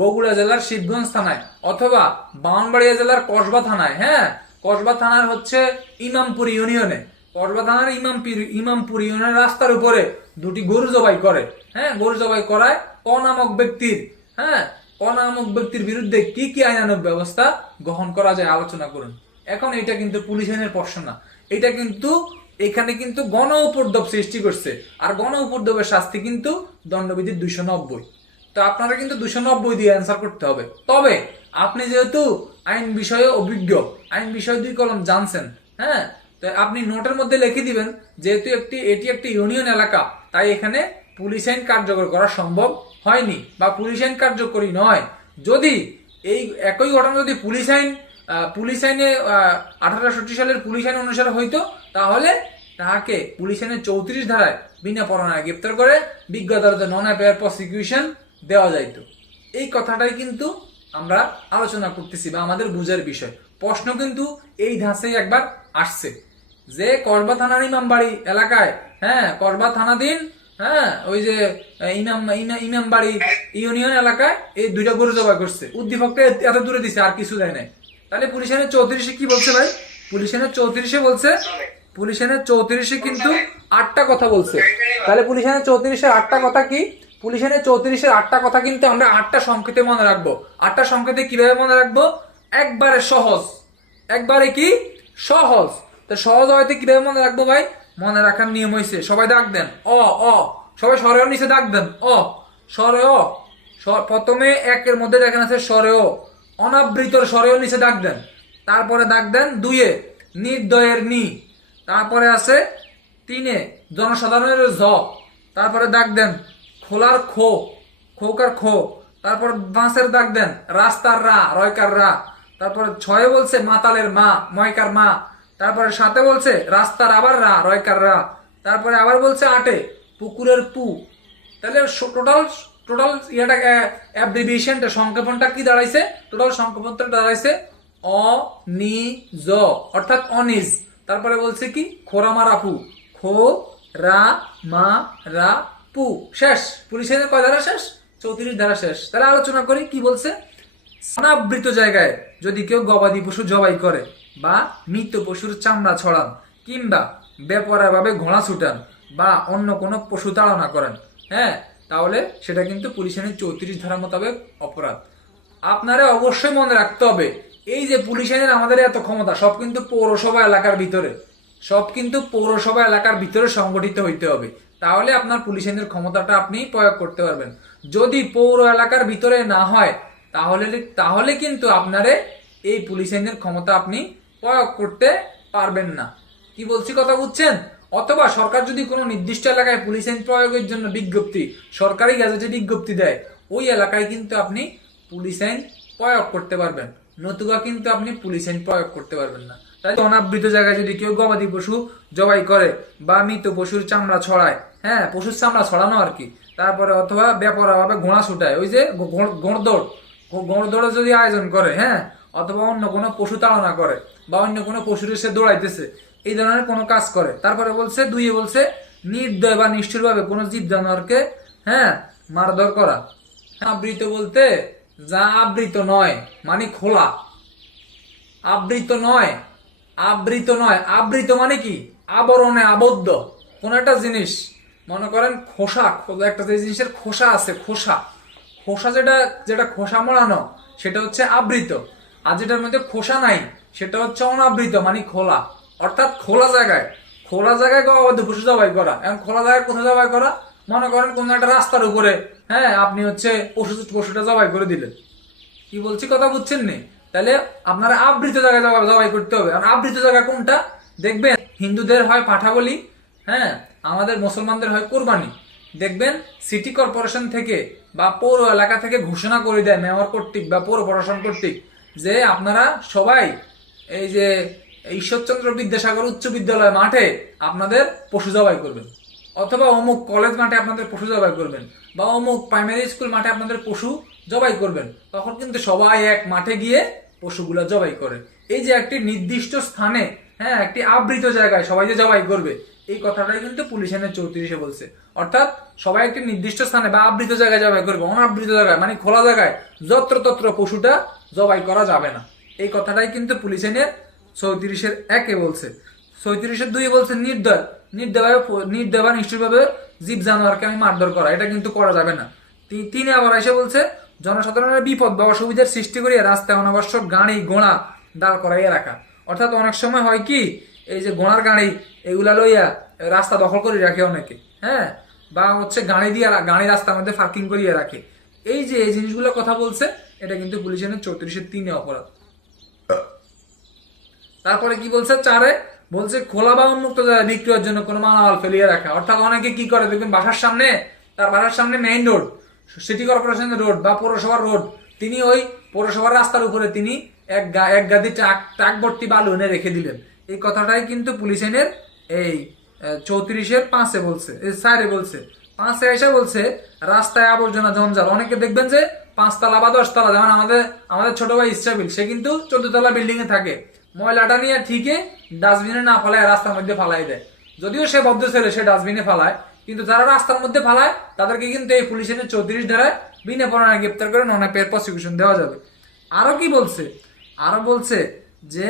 বগুড়া জেলার শিবগঞ্জ থানায় অথবা ব্রাহ্মণবাড়িয়া জেলার কসবা থানায়, হ্যাঁ কসবা থানার হচ্ছে ইমামপুর ইউনিয়নে, কসবা থানার ইমামপুর ইউনিয়নের রাস্তার উপরে দুটি গরু জবাই করে। হ্যাঁ, গরু জবাই করায় ক নামক ব্যক্তির, হ্যাঁ ক নামক ব্যক্তির বিরুদ্ধে কি কি আইনানুগ ব্যবস্থা গ্রহণ করা যায় আলোচনা করুন। এখন এটা কিন্তু পুলিশ আইনের প্রশ্ন না, এটা কিন্তু এখানে কিন্তু গণ উপদ্রব সৃষ্টি করছে। আর গণ উপদ্রবের শাস্তি কিন্তু দণ্ডবিধির 290। তো আপনারা কিন্তু 290 দিয়ে অ্যান্সার করতে হবে। তবে আপনি যেহেতু আইন বিষয়ে অভিজ্ঞ, আইন বিষয়ে 2 কলম জানছেন, হ্যাঁ, তো আপনি নোটের মধ্যে লিখে দিবেন যেহেতু এটি একটি ইউনিয়ন এলাকা, তাই এখানে পুলিশ আইন কার্যকর করা সম্ভব হয়নি বা পুলিশ আইন কার্যকরী নয়। যদি এই একই ঘটনা যদি পুলিশ আইনে 1860 সালের পুলিশ আইন অনুসারে হইতো, তাহলে তাহাকে পুলিশ আইনের 34 ধারায় বিনা পরোয়ানায় গ্রেপ্তার করে বিজ্ঞ আদালতে নন অ্যাপেয়ার প্রসিকিউশন দেওয়া যাইতো। এই কথাটাই কিন্তু আমরা আলোচনা করতেছি বা আমাদের বুঝার বিষয়। প্রশ্ন কিন্তু এই ধাঁচেই একবার আসছে যে কসবা থানার ইমামবাড়ি এলাকায়, হ্যাঁ কসবা থানাধীন, হ্যাঁ ওই যে ইমামবাড়ি ইউনিয়ন এলাকায় এই 2টা গরু জবাই করছে, উদ্দীপকটা এত দূরে দিছে, আর কিছু দেয় নাই। তাহলে পুলিশ আইনের 34 কি বলছে ভাই? পুলিশ আইনের 34 বলছে, পুলিশ আইনের 34 কিন্তু 8টা কথা বলছে। তাহলে পুলিশ আইনের 34 8টা কথা কি? পুলিশ আইনের 34 8টা কথা কিন্তু আমরা 8টা সংকেতে মনে রাখবো। 8টা সংকেতে কিভাবে মনে রাখবো? একবারে সহজ, একবারে কি সহজ। তো সহজ হয়তো কিভাবে মনে রাখবো ভাই? মনে রাখার নিয়ম হয়েছে, সবাই দাগ দেন অ অ, সবাই সরেও নিচে দাগ দেন অ, সরেও। প্রথমে একের মধ্যে দেখেন আছে সরেও, অনাবৃতর সরেও নিচে দাগ দেন। তারপরে দাগ দেন 2-এ নির্দয়ের নি, তারপরে আছে 3-এ জনসাধারণের জ, তারপরে দাগ দেন খোলার খো, খোকার খো, তারপর 5-এর দাগ দেন রাস্তার রা, রয়কার রা, তারপরে 6-এ বলছে মাতালের মা, ময়কার মা, তারপরে 7-এ বলছে রাস্তার আবার রা, রয়কার রা, তারপরে আবার বলছে 8-এ পুকুরের পু। তাহলে টোটাল টোটাল ইয়াটা অ্যাব্রিভিয়েশনটা, সংক্ষেপণটা কি দাঁড়াইছে? টোটাল সংক্ষেপণটা দাঁড়াইছে অ নি জ, অর্থাৎ অনিজ। তারপরে বলছে কি খোরামারা পু, খো রা মা রা পু, শেষ। পুলিশের কয় ধারা শেষ? 34 ধারা শেষ। তাহলে আলোচনা করি কি বলছে। অনাবৃত জায়গায় যদি কেউ গবাদি পশু জবাই করে বা মৃত পশুর চামড়া ছড়ান কিংবা বেপরোয়াভাবে ঘোড়া ছুটান বা অন্য কোনো পশু তাড়না করেন, হ্যাঁ, তাহলে সেটা কিন্তু পুলিশ আইনের 34 ধারা মোতাবেক অপরাধ। আপনারা অবশ্যই মনে রাখতে হবে এই যে পুলিশ আইনের আমাদের এত ক্ষমতা সব কিন্তু পৌরসভা এলাকার ভিতরে, সব কিন্তু পৌরসভা এলাকার ভিতরে সংগঠিত হইতে হবে, তাহলে আপনার পুলিশ আইনের ক্ষমতাটা আপনি প্রয়োগ করতে পারবেন। যদি পৌর এলাকার ভিতরে না হয় তাহলে কিন্তু আপনারে এই পুলিশ আইনের ক্ষমতা আপনি প্রয়োগ করতে পারবেন না। কি বলছি কথা বুঝছেন? অথবা সরকার যদি কোনো নির্দিষ্ট এলাকায় পুলিশ আইন প্রয়োগের জন্য বিজ্ঞপ্তি, সরকারি গ্যাজেটে বিজ্ঞপ্তি দেয়, ওই এলাকায় কিন্তু আপনি পুলিশ আইন প্রয়োগ করতে পারবেন, নতুবা কিন্তু আপনি পুলিশ আইন প্রয়োগ করতে পারবেন না। তাই অনাবৃত জায়গায় যদি কেউ গবাদি পশু জবাই করে বা মৃত পশুর চামড়া ছড়ায়, হ্যাঁ পশুর চামড়া ছড়ানো আর কি, তারপরে অথবা বেপরোয়াভাবে ঘোড়া ছুটায়, ওই যে ঘোড়দৌড় যদি আয়োজন করে, হ্যাঁ, অথবা অন্য কোনো পশু তাড়না করে বা অন্য কোনো পশুর সে দৌড়াইতেছে, এই ধরনের কোনো কাজ করে। তারপরে বলছে 2-এ বলছে নির্দয় বা নিষ্ঠুর ভাবে কোনো জীব জানোয়ারকে, হ্যাঁ, মারধর করা। আবৃত বলতে যা আবৃত নয় মানে খোলা, আবৃত নয়, আবৃত নয়, আবৃত মানে কি আবরণে আবদ্ধ কোন একটা জিনিস, মনে করেন খোসা, একটা জিনিসের খোসা আছে, খোসা, খোসা যেটা খোসা মোড়ানো সেটা হচ্ছে আবৃত। আর যেটার মধ্যে খোসা নাই সেটা হচ্ছে অনাবৃত মানে খোলা, অর্থাৎ খোলা জায়গায় গবাদি পশু জবাই করা। এখন খোলা জায়গায় কোথায় জবাই করা? মনে করেন কোন একটা রাস্তার উপরে, হ্যাঁ, আপনি হচ্ছে পশুটা জবাই করে দিলেন। কি বলছি কথা বুঝছেন নি? তাহলে আপনারা আবৃত জায়গায় জবাই করতে হবে। আর আবৃত জায়গা কোনটা? দেখবেন হিন্দুদের হয় পাঠা বলি, হ্যাঁ, আমাদের মুসলমানদের হয় কোরবানি। দেখবেন সিটি কর্পোরেশন থেকে বা পৌর এলাকা থেকে ঘোষণা করে দেয় মেয়র কর্তৃক বা পৌর প্রশাসন কর্তৃক যে আপনারা সবাই এই যে ঈশ্বরচন্দ্র বিদ্যাসাগর উচ্চ বিদ্যালয় মাঠে আপনাদের পশু জবাই করবেন, অথবা অমুক কলেজ মাঠে আপনাদের পশু জবাই করবেন, বা অমুক প্রাইমারি স্কুল মাঠে আপনাদের পশু জবাই করবেন। তখন কিন্তু সবাই এক মাঠে গিয়ে পশুগুলা জবাই করে। এই যে একটি নির্দিষ্ট স্থানে, হ্যাঁ, একটি আবৃত জায়গায় সবাই যে জবাই করবে, এই কথাটাই কিন্তু পুলিশ আইনের 34-এ বলছে। অর্থাৎ সবাই একটি নির্দিষ্ট স্থানে বা আবৃত জায়গায় জবাই করবে, অনাবৃত জায়গায় মানে খোলা জায়গায় যত্রতত্র পশুটা জবাই করা যাবে না। এই কথাটাই কিন্তু পুলিশ আইনের 34-এর 1-এ বলছে। 34-এর 2-এ বলছে নির্দয় বা নিষ্ঠুরভাবে জীব জানোয়ারকে আমি মারধর করা, এটা কিন্তু করা যাবে না। 3-এ আবার এসে বলছে জনসাধারণের বিপদ বা অসুবিধার সৃষ্টি করিয়া রাস্তায় অনাবশ্যক গাড়ি ঘোড়া দাঁড় করাইয়া রাখা। অর্থাৎ অনেক সময় হয় কি, এই যে ঘোড়ার গাড়ি এগুলা লইয়া রাস্তা দখল করে রাখে অনেকে, হ্যাঁ, বা হচ্ছে গাড়ি রাস্তার মধ্যে পার্কিং করিয়ে রাখে। এই যে এই জিনিসগুলো কথা বলছে, এটা কিন্তু পুলিশ আইনের 34-এর 3-এ অপরাধ। তারপরে কি বলছে 4-এ বলছে খোলা বা উন্মুক্ত জায়গায় বিক্রয়ের জন্য কোনো মালামাল ফেলিয়ে রাখা। অর্থাৎ অনেকে কি করে দেখবেন তার বাসার সামনে মেইন রোড, সিটি কর্পোরেশনের রোড বা পৌরসভার রোড, তিনি ওই পৌরসভার রাস্তার উপরে তিনি এক গাদি ট্রাক ভর্তি বালু এনে রেখে দিলেন। এই কথাটাই কিন্তু পুলিশ আইনের এই 34-এর 5-এ বলছে, 4-এ বলছে। 5-এ এসে বলছে রাস্তায় আবর্জনা জঞ্জাল। অনেকে দেখবেন যে 5 তলা বা 10 তলা, যেমন আমাদের ছোট ভাই ইসরাফিল, সে কিন্তু 14 তলা বিল্ডিং এ থাকে, ময়লাটা নিয়ে ঠিকই ডাস্টবিনে না ফালায় রাস্তার মধ্যে ফালাই দেয়। যদিও সে ভদ্র ছেলে, সে ডাস্টবিনে ফালায়, কিন্তু যারা রাস্তার মধ্যে ফালায় তাদেরকে কিন্তু এই পুলিশ আইনের 34 ধারায় বিনা পরোয়ানায় গ্রেপ্তার করে নন পেয়ার প্রসিকিউশন দেওয়া যাবে। আরো কি বলছে? আরো বলছে যে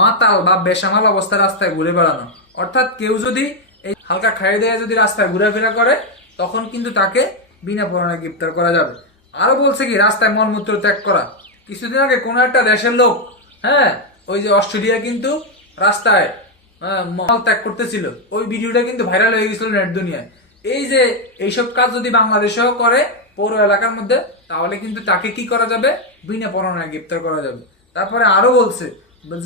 মাতাল বা বেসামাল অবস্থায় রাস্তায় ঘুরে বেড়ানো। অর্থাৎ কেউ যদি এই হালকা খাইয়ে দেয় যদি রাস্তায় ঘুরাফেরা করে, তখন কিন্তু তাকে বিনা পরোয়ানায় গ্রেপ্তার করা যাবে। আরো বলছে কি রাস্তায় মলমূত্র ত্যাগ করা। কিছুদিন আগে কোন একটা দেশের লোক, হ্যাঁ, ওই যে অস্ট্রেলিয়া কিন্তু রাস্তায় মল ত্যাগ করতেছিল, ওই ভিডিওটা কিন্তু ভাইরাল হয়ে গেছিল নেট দুনিয়ায়। এই যে এইসব কাজ যদি বাংলাদেশেও করে পৌর এলাকার মধ্যে, তাহলে কিন্তু তাকে কি করা যাবে? বিনা পরোয়ানায় গ্রেপ্তার করা যাবে। তারপরে আরো বলছে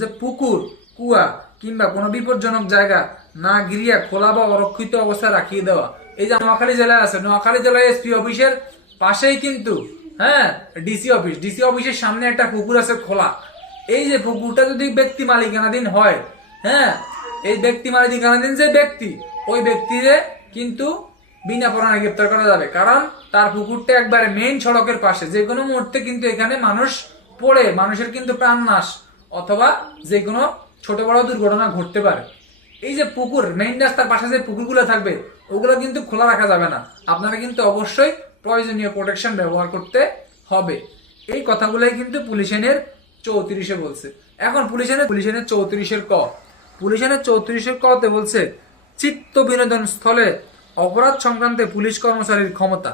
যে পুকুর, কুয়া কিংবা কোনো বিপজ্জনক জায়গা না গিরিয়া খোলা বা অরক্ষিত অবস্থায় রাখিয়ে দেওয়া। এই যে নোয়াখালী জেলায় আছে, নোয়াখালী জেলায় এসপি অফিসের পাশেই কিন্তু, হ্যাঁ, ডিসি অফিসের সামনে একটা পুকুর আছে খোলা। এই যে পুকুরটা যদি ব্যক্তি মালিকানাধীন হয়, হ্যাঁ, এই ব্যক্তি মালিকানাধীন যে ব্যক্তি, ওই ব্যক্তিরে কিন্তু বিনা পরোয়ানায় গ্রেপ্তার করা যাবে। কারণ তার পুকুরটা একবারে মেইন সড়কের পাশে, যে কোনো মুহূর্তে কিন্তু এখানে মানুষ পড়ে মানুষের কিন্তু প্রাণ নাশ অথবা যে কোনো ছোট বড় দুর্ঘটনা ঘটতে পারে। এই যে পুকুর, মেইন রাস্তার পাশে যে পুকুরগুলো থাকবে, ওগুলো কিন্তু খোলা রাখা যাবে না। আপনারা কিন্তু অবশ্যই প্রয়োজনীয় প্রোটেকশন ব্যবহার করতে হবে। এই কথাগুলাই কিন্তু পুলিশ আইনের 34-এ বলছে। এখন পুলিশ আইনের 34-এর ক, পুলিশ আইনের 34-এর কতে বলছে চিত্ত বিনোদন স্থলে অপরাধ সংক্রান্তে পুলিশ কর্মচারীর ক্ষমতা।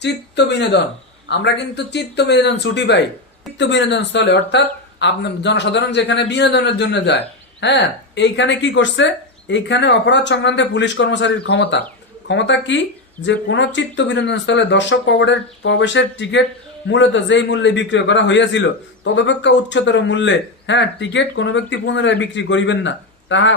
চিত্ত বিনোদন, আমরা কিন্তু চিত্ত বিনোদন ছুটি পাই চিত্ত বিনোদন স্থলে, অর্থাৎ আপনার জনসাধারণ যেখানে বিনোদনের জন্য যায়, হ্যাঁ, এইখানে কি করছে? এইখানে অপরাধ সংক্রান্তে পুলিশ কর্মচারীর ক্ষমতা কি? যে কোন চিত্ত বিনোদন স্থলে দর্শক প্রবেশের টিকিট মূলত যেই মূল্যে বিক্রয় করা হইয়াছিল তদপেক্ষা উচ্চতর মূল্যে, হ্যাঁ, টিকিট কোনো ব্যক্তি পুনরায় বিক্রি করিবেন না, তাহা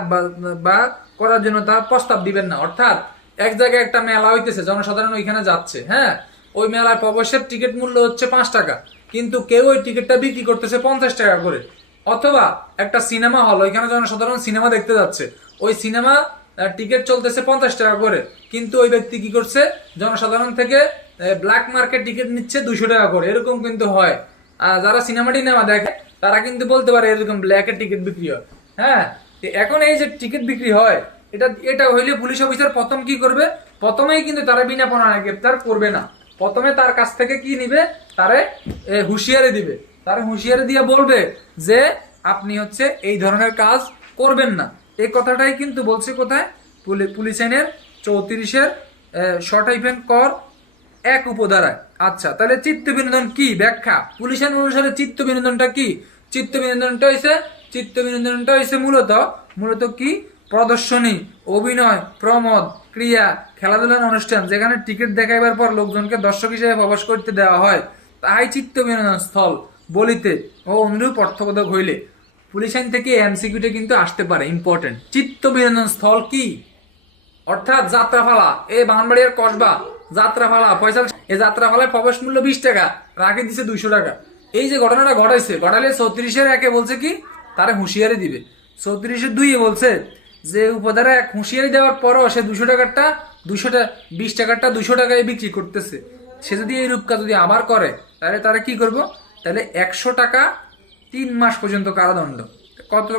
বা করার জন্য তার প্রস্তাব দিবেন না। অর্থাৎ এক জায়গায় একটা মেলা হইতেছে, জনসাধারণ ওইখানে যাচ্ছে, হ্যাঁ, ওই মেলায় প্রবেশের টিকিট মূল্য হচ্ছে 5 টাকা, কিন্তু কেউ ওই টিকিটটা বিক্রি করতেছে 50 টাকা করে। অথবা একটা সিনেমা হল, ওইখানে জনসাধারণ সিনেমা দেখতে যাচ্ছে, ওই সিনেমা টিকিট চলতেছে 50 টাকা করে, কিন্তু ওই ব্যক্তি কি করছে? জনসাধারণ থেকে ব্ল্যাক মার্কেট টিকিট নিচ্ছে 200 টাকা করে। এরকম কিন্তু হয়। যারা সিনেমা দেখে তারা কিন্তু বলতে পারে এরকম ব্ল্যাকের টিকিট বিক্রি হয়, হ্যাঁ। এখন এই যে টিকিট বিক্রি হয়, এটা হইলে পুলিশ অফিসার প্রথম কি করবে? প্রথমেই কিন্তু তারা বিনা পরোয়ানায় গ্রেপ্তার করবে না। প্রথমে তার কাছ থেকে কি নিবে? তারে হুঁশিয়ারি দিবে। তারে হুঁশিয়ারি দিয়ে বলবে যে আপনি হচ্ছে এই ধরনের কাজ করবেন না। এই কথাটাই কিন্তু বলছে কোথায়? পুলিশ আইনের 34-এর শর্ট হাইফেন কর 1 উপধারায়। আচ্ছা, তাহলে চিত্ত বিনোদন কি ব্যাখ্যা? পুলিশ আইন অনুসারে চিত্ত বিনোদনটা কি? চিত্ত বিনোদনটা হয়েছে মূলত কি প্রদর্শনী, অভিনয়, প্রমোদ, ক্রিয়া, খেলাধুলার অনুষ্ঠান যেখানে টিকিট দেখাইবার পর লোকজনকে দর্শক হিসেবে প্রবেশ করতে দেওয়া হয়, তাই চিত্ত বিনোদন স্থল বলিতে ও অনুরূপ অর্থবোধক হইলে। পুলিশ আইন থেকে এমসিকিউটা কিন্তু আসতে পারে, ইম্পর্টেন্ট। চিত্ত বিনোদন স্থল কি? অর্থাৎ যাত্রাপালা, এ বানবাড়িয়ার কসবা যাত্রাপালা ফয়সাল, এই যাত্রাপালায় প্রবেশ মূল্য 20 টাকা, রাখে দিছে 200 টাকা। এই যে ঘটনাটা ঘটালে 34-এ বলছে কি তারে হুঁশিয়ারি দিবে, 34-2 বলছে যে উপধারা 1 হুঁশিয়ারি দেওয়ার পরও সে 200 টাকাটা 20 টাকাটা 200 টাকায় বিক্রি করতেছে। সে যদি এই রূপকা যদি আবার করে তাহলে তারা কি করব? তাহলে 100 টাকা 3 মাস পর্যন্ত কারাদণ্ড।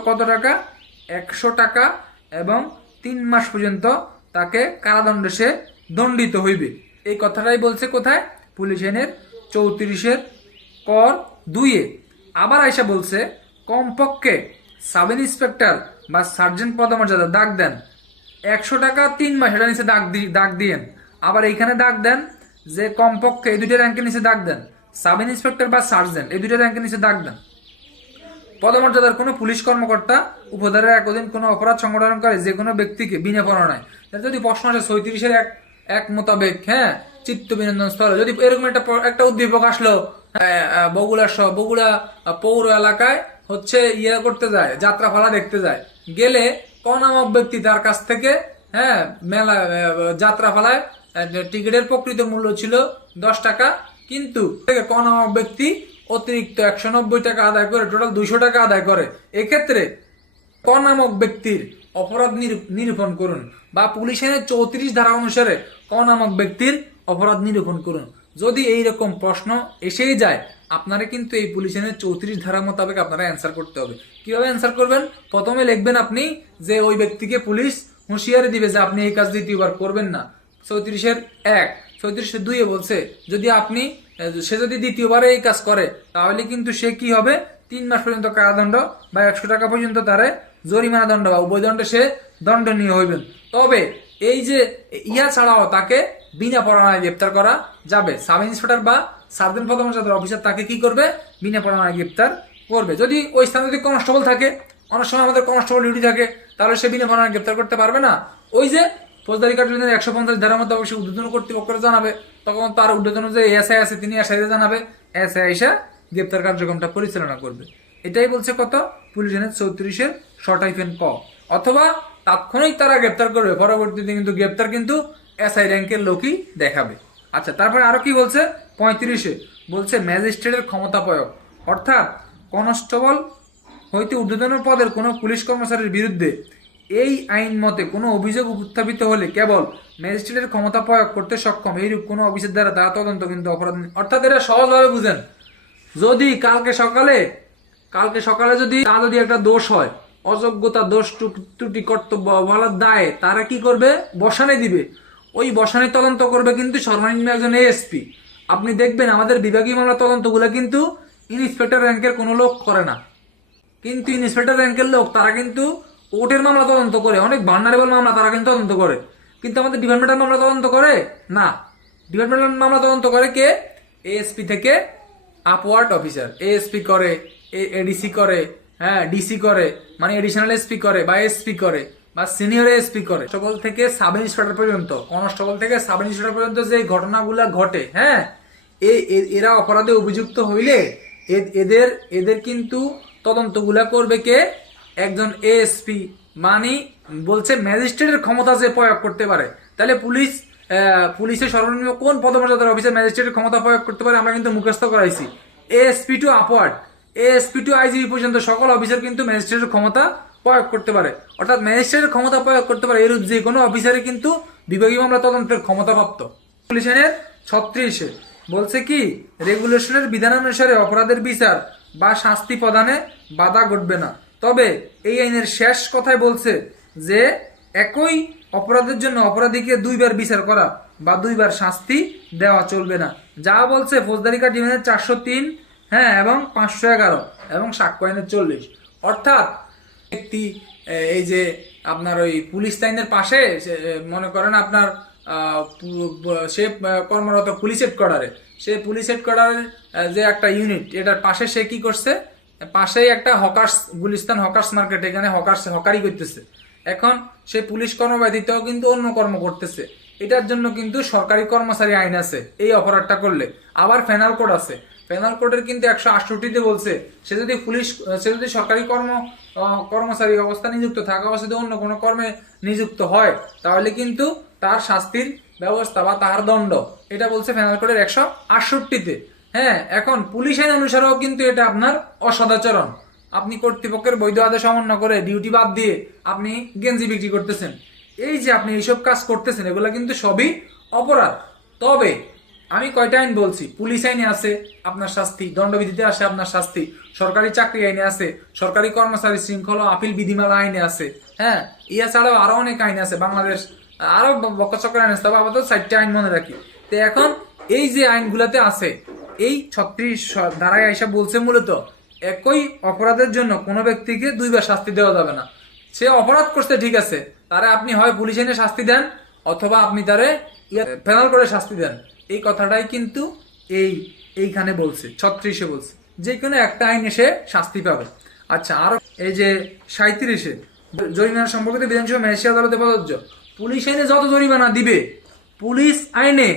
কত টাকা? 100 টাকা এবং 3 মাস পর্যন্ত তাকে কারাদণ্ডে সে দণ্ডিত হইবে। এই কথাটাই বলছে কোথায়? পুলিশ আইনের 34-এর কর 2-এ। আবার আইসা বলছে কমপক্ষে সাব ইন্সপেক্টর বা সার্জেন্ট পদমর্যাদা দাগ দেন 100 টাকা 3 মাস, এটা নিচে দাগ দিয়েন। আবার এইখানে দাগ দেন যে কমপক্ষে, এই 2টা র্যাঙ্কের নিচে দাগ দেন সাব ইন্সপেক্টর বা সার্জেন্ট, এই 2টা র্যাঙ্কের নিচে দাগ দেন। পদমর্যাদার কোনো পুলিশ কর্মকর্তা উপধারার 1 অধীন কোনো অপরাধ সংগঠন করে যে কোনো ব্যক্তিকে বিনা পরোয়ানায়, যদি প্রশ্ন আসে 36-এর এক মোতাবেক, হ্যাঁ, চিত্ত বিনোদন স্থল যদি এরকম একটা উদ্দীপক আসলো, বগুড়া পৌর এলাকায় হচ্ছে করতে যায়, যাত্রাপালা দেখতে যায়, গেলে ক নামক ব্যক্তি তার কাছ থেকে, হ্যাঁ, মেলা যাত্রাপালায় টিকিটের প্রকৃত মূল্য ছিল 10 টাকা, কিন্তু ক নামক ব্যক্তি অতিরিক্ত 190 টাকা আদায় করে টোটাল 200 টাকা আদায় করে। এক্ষেত্রে ক নামক ব্যক্তির অপরাধ নিরূপণ করুন, বা পুলিশ আইনের 34 ধারা অনুসারে ক নামক ব্যক্তির অপরাধ নিরূপণ করুন। যদি এইরকম প্রশ্ন এসেই যায়, আপনারা কিন্তু এই পুলিশ আইনের 34 ধারা মোতাবেক আপনারা অ্যান্সার করতে হবে। কিভাবে অ্যান্সার করবেন? প্রথমে লিখবেন আপনি যে ওই ব্যক্তিকে পুলিশ হুঁশিয়ারি দিবে যে আপনি এই কাজ দ্বিতীয়বার করবেন না। 34-এর 1, 34-এর 2 বলছে সে যদি দ্বিতীয়বার এই কাজ করে তাহলে কিন্তু সে কি হবে? 3 মাস পর্যন্ত কারাদণ্ড বা 100 টাকা পর্যন্ত তারে জরিমানা দণ্ড বা উভয় দণ্ডে সে দণ্ডনীয় হইবেন। তবে এই যে ছাড়াও তাকে বিনা পরোয়ানায় গ্রেপ্তার করা যাবে। সাব ইন্সপেক্টর বা সার্জেন্ট পদমর্যাদার অফিসার তাকে কি করবে? বিনা পরোয়ানায় গ্রেপ্তার করবে। যদি ওই স্থানে যদি কনস্টেবল থাকে, অনেক সময় আমাদের কনস্টেবল ডিউটি থাকে, তাহলে সে বিনা পরোয়ানায় গ্রেপ্তার করতে পারবে না। ওই যে ফৌজদারি কার্যবিধির 150 ধারার মধ্যে অবশ্যই ঊর্ধ্বতন কর্তৃপক্ষকে জানাবে, তখন তার ঊর্ধ্বতন যে এসআই আছে তিনি এসআইতে জানাবে, এসআই এসে গ্রেপ্তার কার্যক্রমটা পরিচালনা করবে। এটাই বলছে কত? পুলিশ আইনের 34-এর ক। অথবা তাৎক্ষণিক তারা গ্রেপ্তার করবে, পরবর্তীতে কিন্তু গ্রেপ্তার কিন্তু এসআই র্যাঙ্কের লোকই দেখাবে। আচ্ছা, তারপরে আরো কি বলছে? 35-এ বলছে ম্যাজিস্ট্রেটের ক্ষমতা প্রয়োগ, অর্থাৎ কনস্টেবল হইতে ঊর্ধ্বতন পদের কোনো পুলিশ কর্মচারীর বিরুদ্ধে এই আইন মতে কোনো অভিযোগ উত্থাপিত হলে কেবল ম্যাজিস্ট্রেটের ক্ষমতা প্রয়োগ করতে সক্ষম এইরূপ কোনো অফিসের দ্বারা তারা তদন্ত কিন্তু অপরাধ। অর্থাৎ এটা সহজভাবে বুঝেন, যদি কালকে সকালে যদি একটা দোষ হয়, অযোগ্যতা, দোষ ত্রুটি, কর্তব্য অবহেলার দায়ে তারা কি করবে? বসানে দিবে। ওই বসানে তদন্ত করবে কিন্তু সর্বনিম্ন একজন এএসপি। আপনি দেখবেন আমাদের বিভাগীয় মামলা তদন্তগুলো কিন্তু ইন্সপেক্টর র্যাঙ্কের কোনো লোক করে না, কিন্তু ইন্সপেক্টর র্যাঙ্কের লোক তারা কিন্তু কোর্টের মামলা তদন্ত করে, অনেক ভার্নারেবল মামলা তারা কিন্তু তদন্ত করে। কিন্তু আমাদের ডিপার্টমেন্টাল মামলা তদন্ত করে না। ডিপার্টমেন্টাল মামলা তদন্ত করে কে? এএসপি থেকে আপওয়ার্ড অফিসার। এএসপি করে, এডিসি করে, হ্যাঁ, ডিসি করে, মানে এডিশনাল এসপি করে, বা এসপি করে, বা সিনিয়র এসপি করে। কনস্টেবল থেকে সাব ইন্সপেক্টর পর্যন্ত যে ঘটনাগুলা ঘটে, হ্যাঁ, এরা অপরাধে অভিযুক্ত হইলে এদের কিন্তু তদন্তগুলা করবে কে? একজন এএসপি। মানে বলছে ম্যাজিস্ট্রেটের ক্ষমতা যে প্রয়োগ করতে পারে। তাহলে পুলিশের সর্বনিম্ন কোন পদমর্যাদার অফিসার ম্যাজিস্ট্রেটের ক্ষমতা প্রয়োগ করতে পারে আমরা কিন্তু মুখস্থ করাইছি। ASP to upward, ASP to IGP পর্যন্ত সকল অফিসার কিন্তু ম্যাজিস্ট্রেটের ক্ষমতা প্রয়োগ করতে পারে। অর্থাৎ ম্যাজিস্ট্রেটের ক্ষমতা প্রয়োগ করতে পারে এরূপ যে কোনো অফিসারই কিন্তু বিভাগীয় মামলা তদন্তের ক্ষমতাপ্রাপ্ত। পুলিশ আইনের 36-এ বলছে কি? রেগুলেশনের বিধানানুসারে অপরাধের বিচার বা শাস্তি প্রদানে বাধা ঘটবে না। তবে এই আইনের শেষ কথায় বলছে যে একই অপরাধের জন্য অপরাধীকে 2বার বিচার করা বা 2বার শাস্তি দেওয়া চলবে না। যা বলছে ফৌজদারি কার্যবিধির 403, হ্যাঁ, এবং 511 এবং সাক্ষ্য আইনের 40। অর্থাৎ ব্যক্তি এই যে আপনার ওই পুলিশ লাইনের পাশে মনে করেন আপনার সে কর্মরত পুলিশ হেডকোয়ার্টারে, সে পুলিশ হেডকোয়ার্টারের যে একটা ইউনিট, এটার পাশে সে কি করছে? পাশেই একটা হকার্স গুলিস্তান হকার্স মার্কেট, এখানে হকারি করতেছে। এখন সেই পুলিশ কর্মব্যতীতও কিন্তু অন্য কর্ম করতেছে। এটার জন্য কিন্তু সরকারি কর্মচারী আইন আছে এই অপরাধটা করলে। আবার পেনাল কোড আছে, পেনাল কোডের কিন্তু 168-তে বলছে সে যদি সরকারি কর্মচারী অবস্থা নিযুক্ত থাকা অবস্থায় অন্য কোনো কর্মে নিযুক্ত হয়, তাহলে কিন্তু তার শাস্তির ব্যবস্থা বা তার দণ্ড, এটা বলছে পেনাল কোডের 168-তে। হ্যাঁ, এখন পুলিশ আইন অনুসারেও কিন্তু এটা আপনার অসদাচরণ। আপনি কর্তৃপক্ষের বৈধ আদেশ অমান্য করে ডিউটি বাদ দিয়ে আপনি গেঞ্জি বিক্রি করতেছেন, এই যে আপনি এইসব কাজ করতেছেন, এগুলা কিন্তু সবই অপরাধ। তবে আমি কয়টা আইন বলছি, পুলিশ আইনে আছে আপনার শাস্তি, দণ্ডবিধিতে আছে আপনার শাস্তি, সরকারি চাকরি আইনে আছে, সরকারি কর্মচারী শৃঙ্খলা আপিল বিধিমালা আইনে আছে। হ্যাঁ, ইয়া ছাড়াও আরো অনেক আইন আছে, বাংলাদেশ আরো বকচক্র আইন আছে, তবে আপাতত 4টা আইন মনে রাখি। তো এখন এই যে আইনগুলাতে আছে, এই 36 ধারায় আইসা বলছে মূলত একই অপরাধের জন্য কোনো ব্যক্তিকে দুইবার শাস্তি দেওয়া যাবে না। সে অপরাধ করছে ঠিক আছে, তারে আপনি হয় পুলিশ আইনে শাস্তি দেন অথবা আপনি তারে পেনাল করে শাস্তি দেন। এই কথাটাই কিন্তু এইখানে বলছে, 36-এ বলছে যে কোনো একটা আইনে সে শাস্তি পাবে। আচ্ছা, আরো এই যে 37-এ জরিমানা সম্পর্কিত বিধানসভা ম্যাজিস্ট্রেট আদালতে প্রযোজ্য। পুলিশ আইনে যত জরিমানা দিবে, পুলিশ আইনে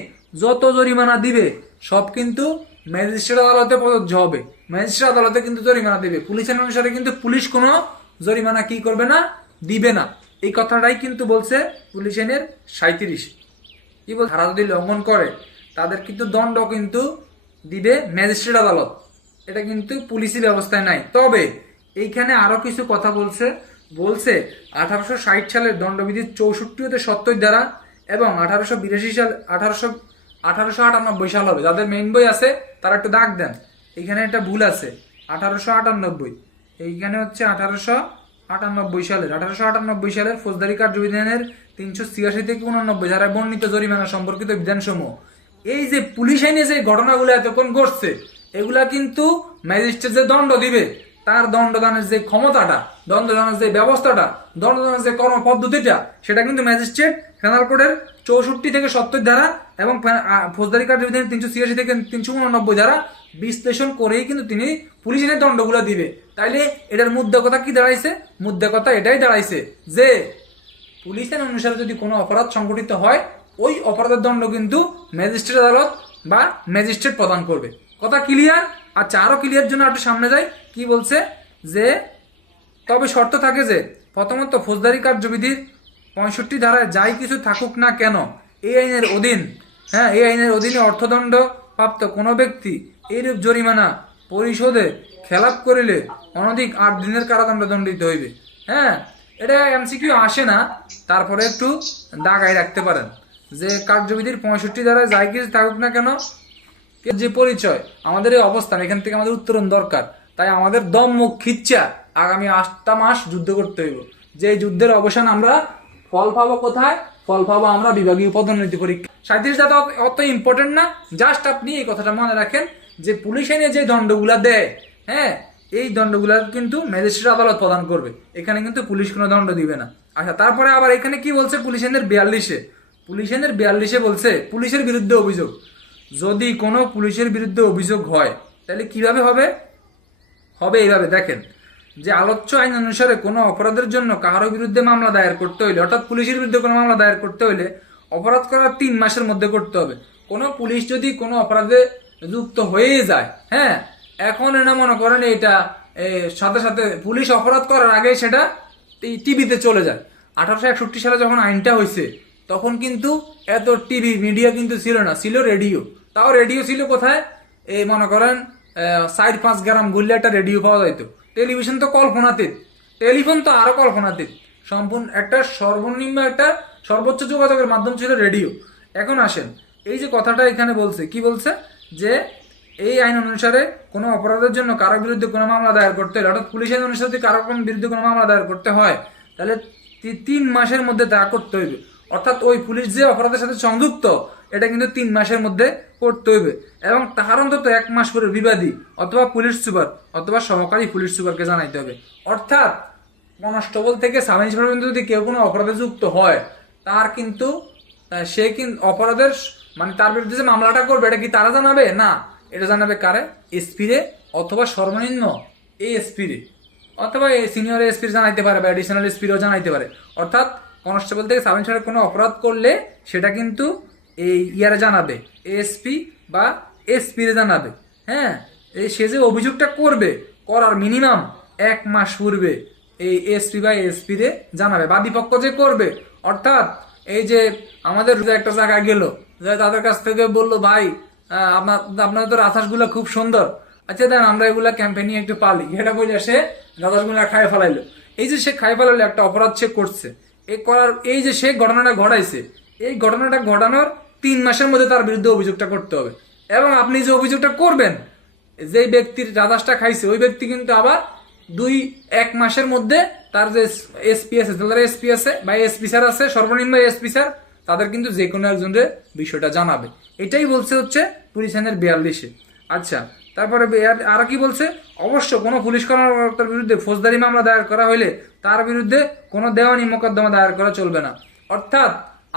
যত জরিমানা দিবে সব কিন্তু ম্যাজিস্ট্রেট আদালতে প্রযোজ্য হবে। ম্যাজিস্ট্রেট আদালতে কিন্তু জরিমানা দিবে, পুলিশ আইন অনুসারে কিন্তু পুলিশ কোনো জরিমানা কি করবে না, দিবে না। এই কথাটাই কিন্তু বলছে পুলিশ আইনের 37। কি বল, ধারা যদি লঙ্ঘন করে তাদের কিন্তু দণ্ড কিন্তু দিবে ম্যাজিস্ট্রেট আদালত, এটা কিন্তু পুলিশি ব্যবস্থায় নাই। তবে এইখানে আরো কিছু কথা বলছে 1860 সালের দণ্ডবিধির 64 হতে 70 ধারা এবং 1882 সাল 1898 সাল হবে। যাদের মেইন বই আছে তারা একটু দাগ দেন, এখানে একটা ভুল আছে, 1898, এইখানে হচ্ছে 1898 সালের ফৌজদারি কার্যবিধানের 386 থেকে 89 ধারায় বর্ণিত জরিমানা সম্পর্কিত বিধানসমূহ। এই যে পুলিশ আইনে যে ঘটনাগুলো এতক্ষণ ঘটছে, এগুলা কিন্তু ম্যাজিস্ট্রেট যে দণ্ড দিবে তার দণ্ডদানের যে ক্ষমতাটা, দণ্ডদানের যে ব্যবস্থাটা, দণ্ডদানের যে কর্ম পদ্ধতিটা, সেটা কিন্তু ম্যাজিস্ট্রেট পেনাল কোডের 64 থেকে 70 ধারা এবং ফৌজদারি কার্যবিধানের 386 থেকে 389 ধারা বিশ্লেষণ করেই কিন্তু তিনি পুলিশ আইনের দণ্ডগুলো দিবে। তাইলে এটার মুদ্রা কথা কি দাঁড়াইছে? মুদ্রা কথা এটাই দাঁড়াইছে যে পুলিশ আইন অনুসারে যদি কোনো অপরাধ সংঘটিত হয়, ওই অপরাধের দণ্ড কিন্তু ম্যাজিস্ট্রেট আদালত বা ম্যাজিস্ট্রেট প্রদান করবে। কথা ক্লিয়ার? আচ্ছা, আরো ক্লিয়ার জন্য একটু সামনে যাই। কি বলছে যে তবে শর্ত থাকে যে প্রথমত ফৌজদারি কার্যবিধির 65 ধারায় যাই কিছু থাকুক না কেন, এই আইনের অধীনে অর্থদণ্ড প্রাপ্ত কোনো ব্যক্তি এইরূপ জরিমানা পরিশোধে খেলাপ করিলে অনধিক 8 দিনের কারাদণ্ড দণ্ডিত হইবে। হ্যাঁ, এটা এমসিকিউ আসে না, তারপরে একটু দাগাই রাখতে পারেন যে কার্যবিধির 65 ধারায় যাই কিছু থাকুক না কেন, যে পরিচয়, আমাদের এই অবস্থান, এখান থেকে আমাদের উত্তরণ দরকার। তাই আমাদের দম মুখ খিচ্ছা আগামী 8টা মাস যুদ্ধ করতে হইব। যে যুদ্ধের অবসান আমরা ফল পাবো কোথায়? ফল পাবো আমরা বিভাগীয় পদোন্নতি পরীক্ষা। 37 ধারা অত ইম্পর্টেন্ট না, জাস্ট আপনি এই কথাটা মনে রাখেন যে পুলিশ আইনে যে দণ্ডগুলা দেয়, হ্যাঁ, এই দণ্ডগুলা কিন্তু ম্যাজিস্ট্রেট আদালত প্রদান করবে, এখানে কিন্তু পুলিশ কোনো দণ্ড দিবে না। আচ্ছা, তারপরে আবার এখানে কি বলছে পুলিশ আইনের 42-এ বলছে পুলিশের বিরুদ্ধে অভিযোগ, যদি কোনো পুলিশের বিরুদ্ধে অভিযোগ হয় তাহলে কিভাবে হবে এইভাবে দেখেন যে আলোচ্য আইন অনুসারে কোনো অপরাধের জন্য কারো বিরুদ্ধে মামলা দায়ের করতে হইলে, অর্থাৎ পুলিশের বিরুদ্ধে কোনো মামলা দায়ের করতে হইলে অপরাধ করার 3 মাসের মধ্যে করতে হবে। কোনো পুলিশ যদি কোনো অপরাধে যুক্ত হয়ে যায়, হ্যাঁ, এখন এটা মনে করেন এটা সাথে সাথে পুলিশ অপরাধ করার আগে সেটা টিভিতে চলে যায়। 1861 সালে যখন আইনটা হয়েছে তখন কিন্তু এত টিভি মিডিয়া কিন্তু ছিল না, ছিল রেডিও। তাও রেডিও ছিল কোথায়? এই মনে করেন 4-5 গ্রাম ঘুরলে একটা রেডিও পাওয়া যাইতো। টেলিভিশন তো কল্পনাতীত, টেলিফোন তো আরো কল্পনাতীত। সম্পূর্ণ একটা সর্বনিম্ন একটা সর্বোচ্চ যোগাযোগের মাধ্যম ছিল রেডিও। এখন আসেন, এই যে কথাটা এখানে বলছে, কি বলছে যে এই আইন অনুসারে কোনো অপরাধের জন্য কারো বিরুদ্ধে কোনো মামলা দায়ের করতে হলে, অর্থাৎ পুলিশ আইন অনুসারে যদি কারো বিরুদ্ধে কোনো মামলা দায়ের করতে হয় তাহলে 3 মাসের মধ্যে তা করতে হইবে। অর্থাৎ ওই পুলিশ যে অপরাধের সাথে সংযুক্ত এটা কিন্তু 3 মাসের মধ্যে করতে হইবে এবং তাহার অন্তত 1 মাস করে বিবাদী অথবা পুলিশ সুপার অথবা সহকারী পুলিশ সুপারকে জানাইতে হবে। অর্থাৎ কনস্টেবল থেকে সাব ইন্সপেক্টর পর্যন্ত যদি কেউ কোনো অপরাধে যুক্ত হয়, তার কিন্তু সে কিন্তু অপরাধের মানে তার বিরুদ্ধে যে মামলাটা করবে এটা কি তারা জানাবে না, এটা জানাবে কারে? এসপিরে অথবা সর্বনিম্ন এএসপি রে, অথবা সিনিয়র এসপি জানাইতে পারে বা এডিশনাল এসপিরও জানাইতে পারে। অর্থাৎ কনস্টেবল থেকে সাব ইন্সপেক্টর কোনো অপরাধ করলে সেটা কিন্তু এই ইয়ারে জানাবে, এএসপি বা এসপি রে জানাবে। হ্যাঁ, সে যে অভিযোগটা করবে, করার মিনিমাম 1 মাস পূর্বে এই এসপি বা এসপি রে জানাবে। বাদীপক্ষ যে করবে, অর্থাৎ এই যে আমাদের একটা জায়গায় গেল, তাদের কাছ থেকে বললো ভাই আপনার তো রাতাসগুলো খুব সুন্দর, আচ্ছা দেন আমরা এগুলা ক্যাম্পেইনে একটু পালি, এটা বলে সে রাতাসগুলা খাই ফেলাইলো। এই যে সে খাই ফেলাইলো, একটা অপরাধ সে করছে। এই যে সে ঘটনাটা ঘটাইছে, এই ঘটনাটা ঘটানোর 3 মাসের মধ্যে তার বিরুদ্ধে অভিযোগটা করতে হবে। এবং আপনি যে অভিযোগটা করবেন, যে ব্যক্তির রাতাসটা খাইছে ওই ব্যক্তি কিন্তু আবার 1 মাসের মধ্যে তার যে এসপি আছে, তাদের এসপি আছে বা এসপি স্যার আছে, সর্বনিম্ন এসপি স্যার, তাদের কিন্তু যে কোনো একজনের বিষয়টা জানাবে। এটাই বলছে হচ্ছে পুলিশ আইনের 42-এ। আচ্ছা, তারপরে আর কি বলছে, অবশ্য কোনো পুলিশ কর্মকর্তার বিরুদ্ধে ফৌজদারি মামলা দায়ের করা হইলে তার বিরুদ্ধে কোনো দেওয়ানি মোকদ্দমা দায়ের করা চলবে না। অর্থাৎ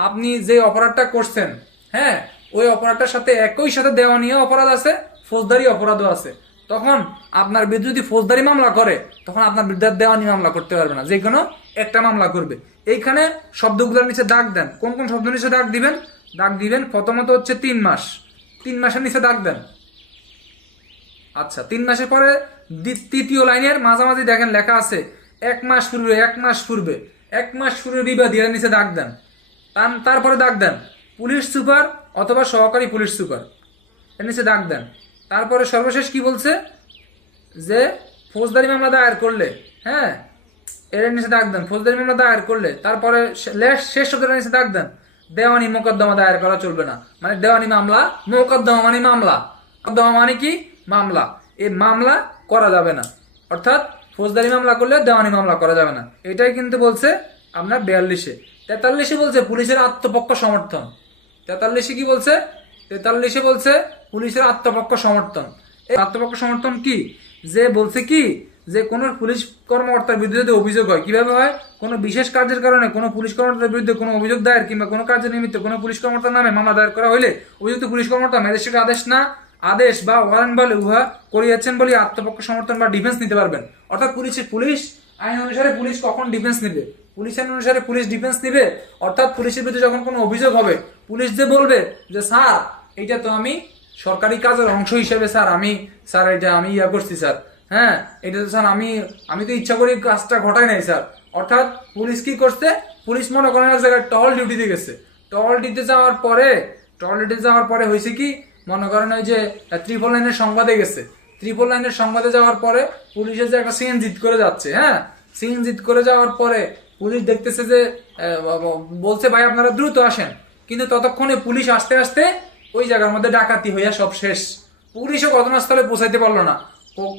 আপনি যে অপরাধটা করছেন, হ্যাঁ, ওই অপরাধটার সাথে একই সাথে দেওয়ানিও অপরাধ আছে, ফৌজদারি অপরাধও আছে। তখন আপনার বিরুদ্ধে যদি ফৌজদারি মামলা করে, তখন আপনার বিরুদ্ধে দেওয়ানি মামলা করতে পারবে না, যে কোনো একটা মামলা করবে। এইখানে শব্দগুলোর নিচে দাগ দেন, কোন কোন শব্দ নিচে দাগ দিবেন? দাগ দিবেন প্রথমত হচ্ছে 3 মাস, 3 মাসের নিচে দাগ দেন। আচ্ছা, 3 মাসের পরে তৃতীয় লাইনের মাঝামাঝি দেখেন লেখা আছে 1 মাস পূর্বে, 1 মাস পূর্বে, 1 মাস পূর্বে বিবাদী, এর নিচে দাগ দেন। তারপরে দাগ দেন পুলিশ সুপার অথবা সহকারী পুলিশ সুপার, এর নিচে দাগ দেন। তারপরে সর্বশেষ কি বলছে, যে ফৌজদারি মামলা দায়ের করলে, হ্যাঁ, এর নিচে দাগ দেন ফৌজদারি মামলা দায়ের করলে। তারপরে শেষ শব্দের নিচে দাগ দেন দেওয়ানি মোকদ্দমা দায়ের করা চলবে না। মানে দেওয়ানি মামলা, মোকদ্দমা মানে মামলা, মোকদ্দমা মানে কি? মামলা। এই মামলা করা যাবে না, অর্থাৎ ফৌজদারি মামলা করলে দেওয়ানি মামলা করা যাবে না। এটাই কিন্তু বলছে আপনার 42-এ। 43-এ বলছে পুলিশের আত্মপক্ষ সমর্থন। 43-এ কি বলছে? 43-এ বলছে পুলিশের আত্মপক্ষ সমর্থন। এই আত্মপক্ষ সমর্থন কি? যে বলছে কি, যে কোনো পুলিশ কর্মকর্তার বিরুদ্ধে যদি অভিযোগ হয়, কিভাবে হয়? কোনো বিশেষ কার্যের কারণে কোনো পুলিশ কর্মকর্তার বিরুদ্ধে কোনো অভিযোগ দায়ের কিংবা কোনো কার্যের নিমিত্তে কোনো পুলিশ কর্মকর্তার নামে মামলা দায়ের করা হইলে অভিযুক্ত পুলিশ কর্মকর্তা ম্যাজিস্ট্রেটের আদেশ বা ওয়ারেন্ট বলে উহা করিয়াছেন বলে আত্মপক্ষ সমর্থন বা ডিফেন্স নিতে পারবেন। অর্থাৎ পুলিশ আইন অনুসারে পুলিশ কখন ডিফেন্স নিবে? পুলিশ আইন অনুসারে পুলিশ ডিফেন্স নিবে। অর্থাৎ পুলিশের বিরুদ্ধে যখন কোনো অভিযোগ হবে, পুলিশ যে বলবে যে স্যার এইটা তো আমি সরকারি কাজের অংশ হিসেবে স্যার এটা আমি ইয়া করছি স্যার, হ্যাঁ, এটা তো স্যার আমি তো ইচ্ছা করি কাজটা ঘটাই নাই স্যার। অর্থাৎ পুলিশ কি করছে? পুলিশ মনে করেন এক জায়গায় টহল ডিউটিতে গেছে, টহল ডিউটিতে যাওয়ার পরে হয়েছে কি, মনে করেন ওই যে ট্রিপল লাইনের সংবাদে গেছে, ট্রিপল লাইনের সংবাদে যাওয়ার পরে পুলিশের যে একটা সিন জিত করে যাচ্ছে, হ্যাঁ, সিন জিত করে যাওয়ার পরে পুলিশ দেখতেছে যে বলছে ভাই আপনারা দ্রুত আসেন, কিন্তু ততক্ষণে পুলিশ আসতে আসতে ওই জায়গার মধ্যে ডাকাতি হইয়া সব শেষ। পুলিশও ঘটনাস্থলে পৌঁছাইতে পারলো না,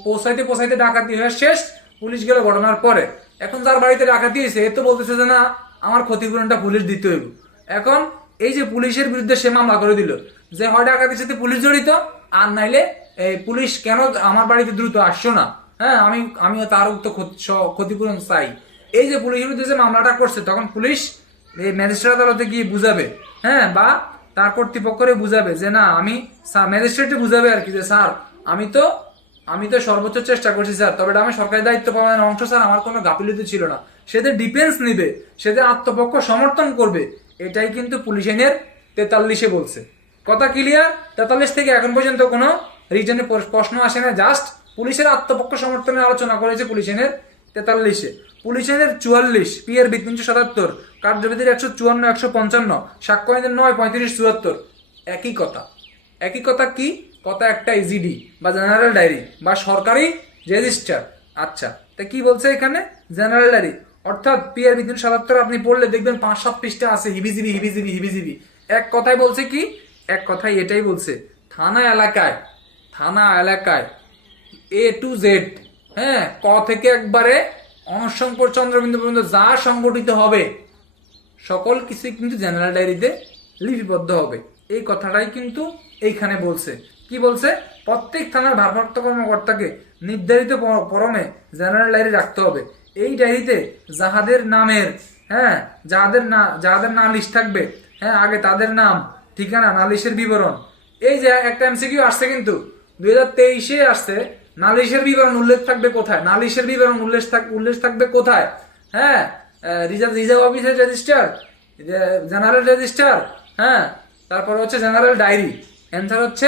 পৌঁছাইতে ডাকাতি হয়ে শেষ। পুলিশ গেল ঘটনার পরে। এখন যার বাড়িতে ডাকাতি হয়েছে এ তো বলতেছে যে না আমার ক্ষতিপূরণটা পুলিশ দিতে হইব। এখন এই যে পুলিশের বিরুদ্ধে সে মামলা করে দিল যে হয় ডাকাতির সাথে পুলিশ জড়িত, আর নাইলে এই পুলিশ কেন আমার বাড়িতে দ্রুত আসছো না, হ্যাঁ, আমিও তার উক্ত ক্ষতিপূরণ চাই। এই যে পুলিশের বিরুদ্ধে যে মামলাটা করছে, তখন পুলিশ এই ম্যাজিস্ট্রেট আদালতে গিয়ে বুঝাবে, হ্যাঁ, বা তার কর্তৃপক্ষরে বুঝাবে যে না ম্যাজিস্ট্রেটে বুঝাবে আর কি, যে স্যার আমি তো সর্বোচ্চ চেষ্টা করছি স্যার, তবে এটা আমি সরকারি দায়িত্ব পালনের অংশ স্যার, আমার কোনো গাফিলতি ছিল না। সেদের ডিফেন্স নিবে, সেদের আত্মপক্ষ সমর্থন করবে। এটাই কিন্তু পুলিশ আইনের 43-এ বলছে। কথা ক্লিয়ার? 43 থেকে এখন পর্যন্ত কোনো রিটেনে প্রশ্ন আসে না, জাস্ট পুলিশের আত্মপক্ষ সমর্থনের আলোচনা করেছে পুলিশ আইনের 43-এ। পুলিশ আইনের 44 PRB 377, কার্যবিধির 154, 155, সাক্ষ্য আইনের 9, 35, 74 একই কথা কি? কথা একটাই, জিডি বা জেনারেল ডায়েরি বা সরকারি রেজিস্টার। আচ্ছা, তা কি বলছে এখানে? General diary. অর্থাৎ PRB 377 আপনি পড়লে দেখবেন 5-7 পৃষ্ঠা আছে হিবিজিবি। এক কথায় বলছে কি? এক কথায় এটাই বলছে, থানা এলাকায় A to Z, হ্যাঁ, ক থেকে একবারে অনশঙ্কর চন্দ্রবিন্দু পর্যন্ত যা সংগঠিত হবে সকল কিছু কিন্তু জেনারেল ডায়েরিতে লিপিবদ্ধ হবে। এই কথাটাই কিন্তু এইখানে বলছে। কি বলছে? প্রত্যেক থানার ভারপ্রাপ্ত কর্মকর্তাকে নির্ধারিত ফরমে জেনারেল ডায়েরি রাখতে হবে। এই ডায়েরিতে যাহাদের নামের, হ্যাঁ, যাহাদের নাম লিস্ট থাকবে, হ্যাঁ, আগে তাদের নাম, ঠিকানা, নালিশের বিবরণ। এই যে একটা MCQ আসছে কিন্তু 2023-এ আসছে, নালিশের বিবরণ উল্লেখ থাকবে কোথায়? নালিশের বিবরণ উল্লেখ থাকবে কোথায়? হ্যাঁ, রিজার্ভ অফিসের রেজিস্টার, জেনারেল রেজিস্টার, হ্যাঁ, তারপর হচ্ছে জেনারেল ডায়েরি। অ্যান্সার হচ্ছে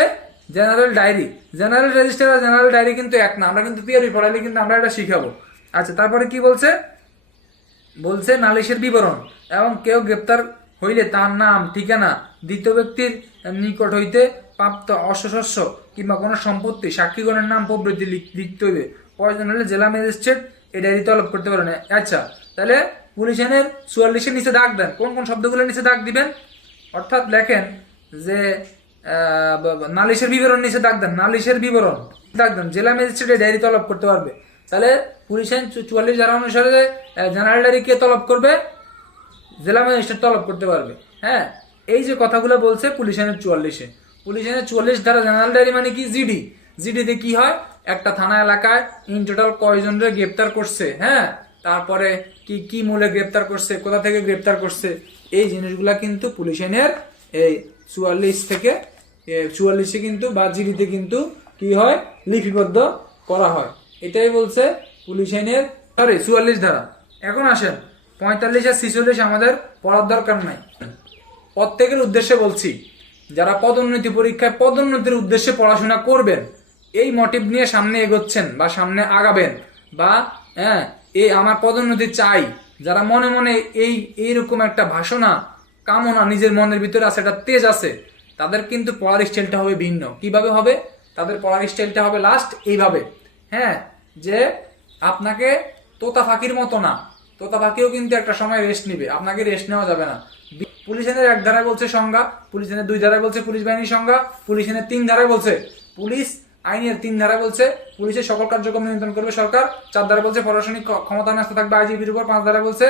জেনারেল ডায়েরি। জেনারেল রেজিস্টার আর জেনারেল ডায়েরি কিন্তু এক না, আমরা কিন্তু থিওরি পড়াইলে কিন্তু আমরা এটা শিখাবো। আচ্ছা, তারপরে কি বলছে? বলছে নালিশের বিবরণ এবং কেউ গ্রেপ্তার হইলে তার নাম, ঠিকানা, দ্বিতীয় ব্যক্তির নিকট হইতে প্রাপ্ত অশ্বশস্য কিংবা কোনো সম্পত্তি, সাক্ষীগণের নাম প্রভৃতি লিখতে হইবে। প্রয়োজন হলে জেলা ম্যাজিস্ট্রেট এই ডায়েরি তলব করতে পারেন। আচ্ছা, তাহলে পুলিশ আইনের 44-এর নিচে দাগ দেন। কোন কোন শব্দগুলোর নিচে দাগ দিবেন? অর্থাৎ লেখেন যে নালিশের বিবরণ নিচে দাগ দেন, নালিশের বিবরণ দাগ দেন, জেলা ম্যাজিস্ট্রেট এই ডায়েরি তলব করতে পারবে। তাহলে পুলিশ আইন 44 ধারা অনুসারে জেনারেল ডায়েরি কে তলব করবে? জেলা ম্যাজিস্ট্রেট তলব করতে পারবে। হ্যাঁ, এই যে কথাগুলো বলছে পুলিশ আইনের 44-এ। পুলিশ আইনের 44 ধারা জেনারেল ডায়েরি মানে কি? জিডি। জিডিতে কি হয়? একটা থানা এলাকায় ইন টোটাল কয়জনরে গ্রেপ্তার করছে, হ্যাঁ, তারপরে কি কি মূলে গ্রেপ্তার করছে, কোথা থেকে গ্রেপ্তার করছে, এই জিনিসগুলা কিন্তু পুলিশ আইনের এই 44 কিন্তু বা জিডিতে কিন্তু কি হয়? লিপিবদ্ধ করা হয়। এটাই বলছে পুলিশ আইনের 44 ধারা। এখন আসেন 45 আর 46 আমাদের পড়ার দরকার নাই। প্রত্যেকের উদ্দেশ্যে বলছি, যারা পদোন্নতি পরীক্ষায় পদোন্নতির উদ্দেশ্যে পড়াশোনা করবেন, এই মোটিভ নিয়ে সামনে এগোচ্ছেন বা সামনে আগাবেন, বা হ্যাঁ এই আমার পদোন্নতি চাই, যারা মনে মনে এইরকম একটা বাসনা কামনা নিজের মনের ভিতরে আছে, একটা তেজ আছে, তাদের কিন্তু পড়ার স্টাইলটা হবে ভিন্ন। কিভাবে হবে? তাদের পড়ার স্টাইলটা হবে লাস্ট এইভাবে, হ্যাঁ, যে আপনাকে তোতা ফাঁকির মতো না, তোতা পাখিও কিন্তু একটা সময় রেস্ট নিবে, আপনাকে রেস্ট নেওয়া যাবে না। পুলিশ আইনের 1 ধারায় বলছে সংজ্ঞা, পুলিশ আইনের 2 ধারায় বলছে পুলিশ বাহিনীর সংজ্ঞা, পুলিশ আইনের 3 ধারায় বলছে পুলিশ আইনের 3 ধারায় বলছে পুলিশের সকল কার্যক্রম নিয়ন্ত্রণ করবে সরকার। 4 ধারায় বলছে প্রশাসনিক ক্ষমতা ন্যস্ত থাকবে আইজিপির উপর। 5 ধারায় বলছে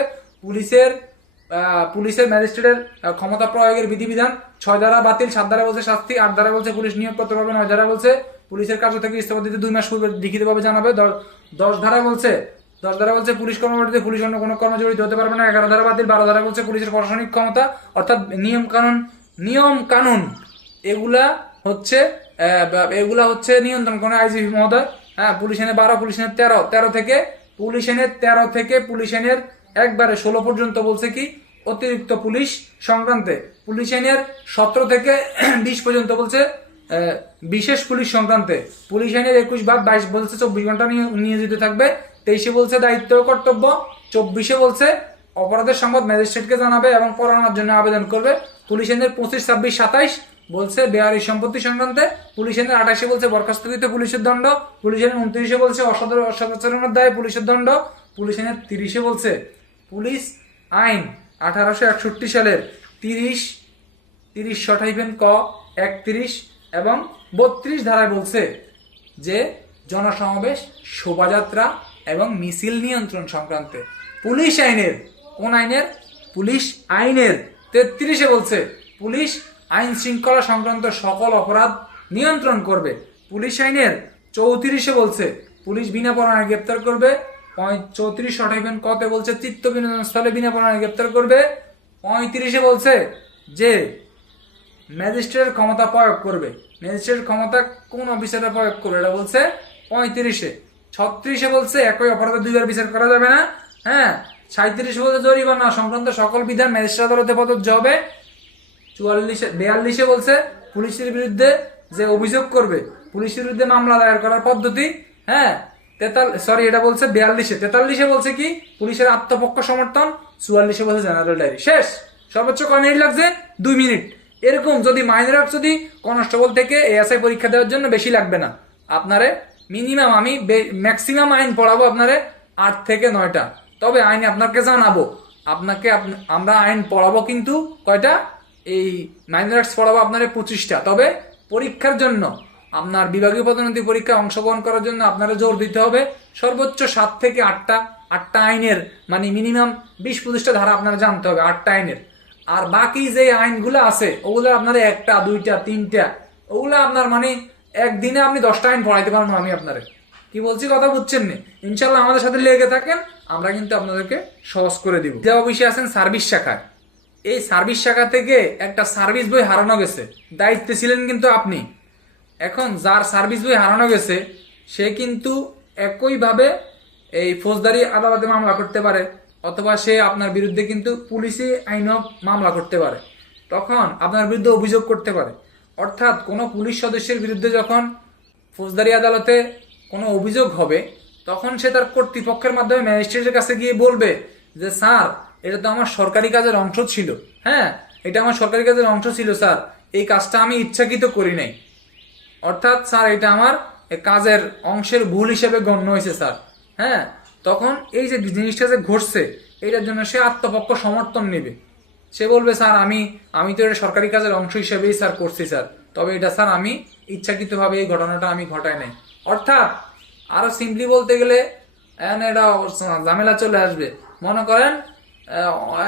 পুলিশের ম্যাজিস্ট্রেটের ক্ষমতা প্রয়োগের বিধিবিধান। 6 ধারা বাতিল, 7 ধারা বলছে শাস্তি, 8 ধারা বলছে পুলিশ নিয়োগ করতে পারবে, 9 ধারা বলছে পুলিশের কার্য থেকে ইস্তফা দিতে 2 মাস পূর্বে লিখিতভাবে জানাবে। 10 ধারা বলছে পুলিশ কর্মচারীতে পুলিশ অন্য কোনো কর্ম জড়িত হতে পারবে না। 11 ধারা বাতিল। 12 ধারা বলছে পুলিশের প্রশাসনিক ক্ষমতা অর্থাৎ নিয়ম কানুন এগুলা হচ্ছে নিয়ন্ত্রণ করে আইজিপি মহোদয়। হ্যাঁ, পুলিশ আইনের 12, পুলিশ আইনের 13 থেকে পুলিশ আইনের একবারে 16 পর্যন্ত বলছে কি? অতিরিক্ত পুলিশ সংক্রান্তে। পুলিশ আইনের 17 থেকে 20 পর্যন্ত বলছে বিশেষ পুলিশ সংক্রান্তে। পুলিশ আইনের 21 বা 22 বলছে 24 ঘন্টা নিয়োজিত থাকবে। 23 বলছে দায়িত্ব ও কর্তব্য। 24 বলছে অপরাধের সংবাদ ম্যাজিস্ট্রেটকে জানাবে এবং পরোয়ানার জন্য আবেদন করবে। পুলিশ আইনের 25, 26, 27 বলছে বেআইনি সম্পত্তি সংক্রান্তে। পুলিশ আইনের 28 বলছে বরখাস্তকৃত পুলিশের দণ্ড। পুলিশ আইনের 29 বলছে অসদাচরণের দায়ে পুলিশের দণ্ড। পুলিশ আইনের 30 বলছে পুলিশ আইন 1861 সালের 30 ক 31 এবং 32 ধারায় বলছে যে জনসমাবেশ, শোভাযাত্রা এবং মিছিল নিয়ন্ত্রণ সংক্রান্তে। পুলিশ আইনের কোন আইনের? পুলিশ আইনের 33 বলছে পুলিশ আইন শৃঙ্খলা সংক্রান্ত সকল অপরাধ নিয়ন্ত্রণ করবে। পুলিশ আইনের 34 বলছে পুলিশ বিনা পরোয়ানায় গ্রেপ্তার করবে। 34 কতে বলছে চিত্ত বিনোদন স্থলে বিনা পরোয়ানায় গ্রেপ্তার করবে। 35 বলছে যে ম্যাজিস্ট্রেটের ক্ষমতা প্রয়োগ করবে। ম্যাজিস্ট্রেটের ক্ষমতা কোন অফিসারে প্রয়োগ করবে এটা বলছে 35। 36 বলছে একই অপরাধে 2 বার বিচার করা যাবে না। হ্যাঁ, 37 বলছে জরিমানা সংক্রান্ত সকল বিধান ম্যাজিস্ট্রেট আদালতে প্রযোজ্য হবে। 42 বলছে পুলিশের বিরুদ্ধে যে অভিযোগ করবে, পুলিশের বিরুদ্ধে মামলা দায়ের করার পদ্ধতি। হ্যাঁ, এটা বলছে 42। 43 বলছে কি? পুলিশের আত্মপক্ষ সমর্থন। 44 বলছে জেনারেল ডায়েরি। শেষ। সর্বোচ্চ কয় মিনিট লাগছে? 2 মিনিট। এরকম যদি মাইনর যদি কনস্টেবল থেকে এএসআই পরীক্ষা দেওয়ার জন্য বেশি লাগবে না। আপনারে মিনিমাম আমি ম্যাক্সিমাম আইন পড়াবো আপনারে 8 থেকে 9টা। তবে আইন আপনাকে জানাবো, আমরা আইন পড়াবো কিন্তু কয়টা? এই মাইনর আর্টস পড়াবো আপনারে 25টা। তবে পরীক্ষার জন্য আপনার বিভাগীয় পদোন্নতি পরীক্ষায় অংশগ্রহণ করার জন্য আপনারা জোর দিতে হবে সর্বোচ্চ 7 থেকে 8টা আইনের, মানে মিনিমাম 20-25টা ধারা আপনারা জানতে হবে 8টা আইনের। আর বাকি যে আইনগুলো আছে ওগুলো আপনার 1টা, 2টা, 3টা, ওগুলো আপনার মানে একদিনে আপনি 10টা আইন পড়াইতে পারবো আমি আপনারে। কি বলছি কথা বুঝছেন না? ইনশাল্লাহ আমাদের সাথে লেগে থাকেন, আমরা কিন্তু আপনাদেরকে সহজ করে দিব। যে অফিসে আছেন সার্ভিস শাখায়, এই সার্ভিস শাখা থেকে একটা সার্ভিস বই হারানো গেছে, দায়িত্বে ছিলেন কিন্তু আপনি। এখন যার সার্ভিস বই হারানো গেছে সে কিন্তু একইভাবে এই ফৌজদারি আদালতে মামলা করতে পারে, অথবা সে আপনার বিরুদ্ধে কিন্তু পুলিশি আইনও মামলা করতে পারে, তখন আপনার বিরুদ্ধে অভিযোগ করতে পারে। অর্থাৎ কোনো পুলিশ সদস্যের বিরুদ্ধে যখন ফৌজদারি আদালতে কোনো অভিযোগ হবে, তখন সে তার কর্তৃপক্ষের মাধ্যমে ম্যাজিস্ট্রেটের কাছে গিয়ে বলবে যে স্যার, এটা তো আমার সরকারি কাজের অংশ ছিল, হ্যাঁ এটা আমার সরকারি কাজের অংশ ছিল স্যার, এই কাজটা আমি ইচ্ছাকৃত করি নাই, অর্থাৎ স্যার এটা আমার কাজের অংশের ভুল হিসেবে গণ্য হয়েছে স্যার। হ্যাঁ, তখন এই যে জিনিসটা যে ঘটছে, এটার জন্য সে আত্মপক্ষ সমর্থন নেবে। সে বলবে স্যার আমি তো এটা সরকারি কাজের অংশ হিসেবেই স্যার করছি স্যার, তবে এটা স্যার আমি ইচ্ছাকৃতভাবে এই ঘটনাটা আমি ঘটাই নাই। অর্থাৎ আরো সিম্পলি বলতে গেলে এটা ঝামেলা চলে আসবে। মনে করেন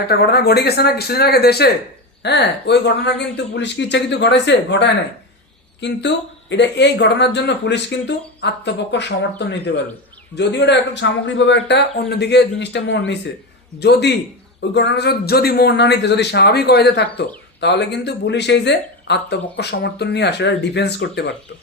একটা ঘটনা ঘটে গেছে না কিছুদিন আগে দেশে, হ্যাঁ ওই ঘটনা কিন্তু পুলিশ কি ইচ্ছাকৃত ঘটাইছে? ঘটায় নাই, কিন্তু এটা এই ঘটনার জন্য পুলিশ কিন্তু আত্মপক্ষ সমর্থন নিতে পারবে। যদিও এটা একটা সামগ্রিকভাবে একটা অন্যদিকে জিনিসটা মোড় নিছে, যদি ওই ঘটনাটা যদি মোড় না নিতে, যদি স্বাভাবিক ওয়েতে থাকতো, তাহলে কিন্তু পুলিশ এই যে আত্মপক্ষ সমর্থন নিয়ে আসে ডিফেন্স করতে পারতো।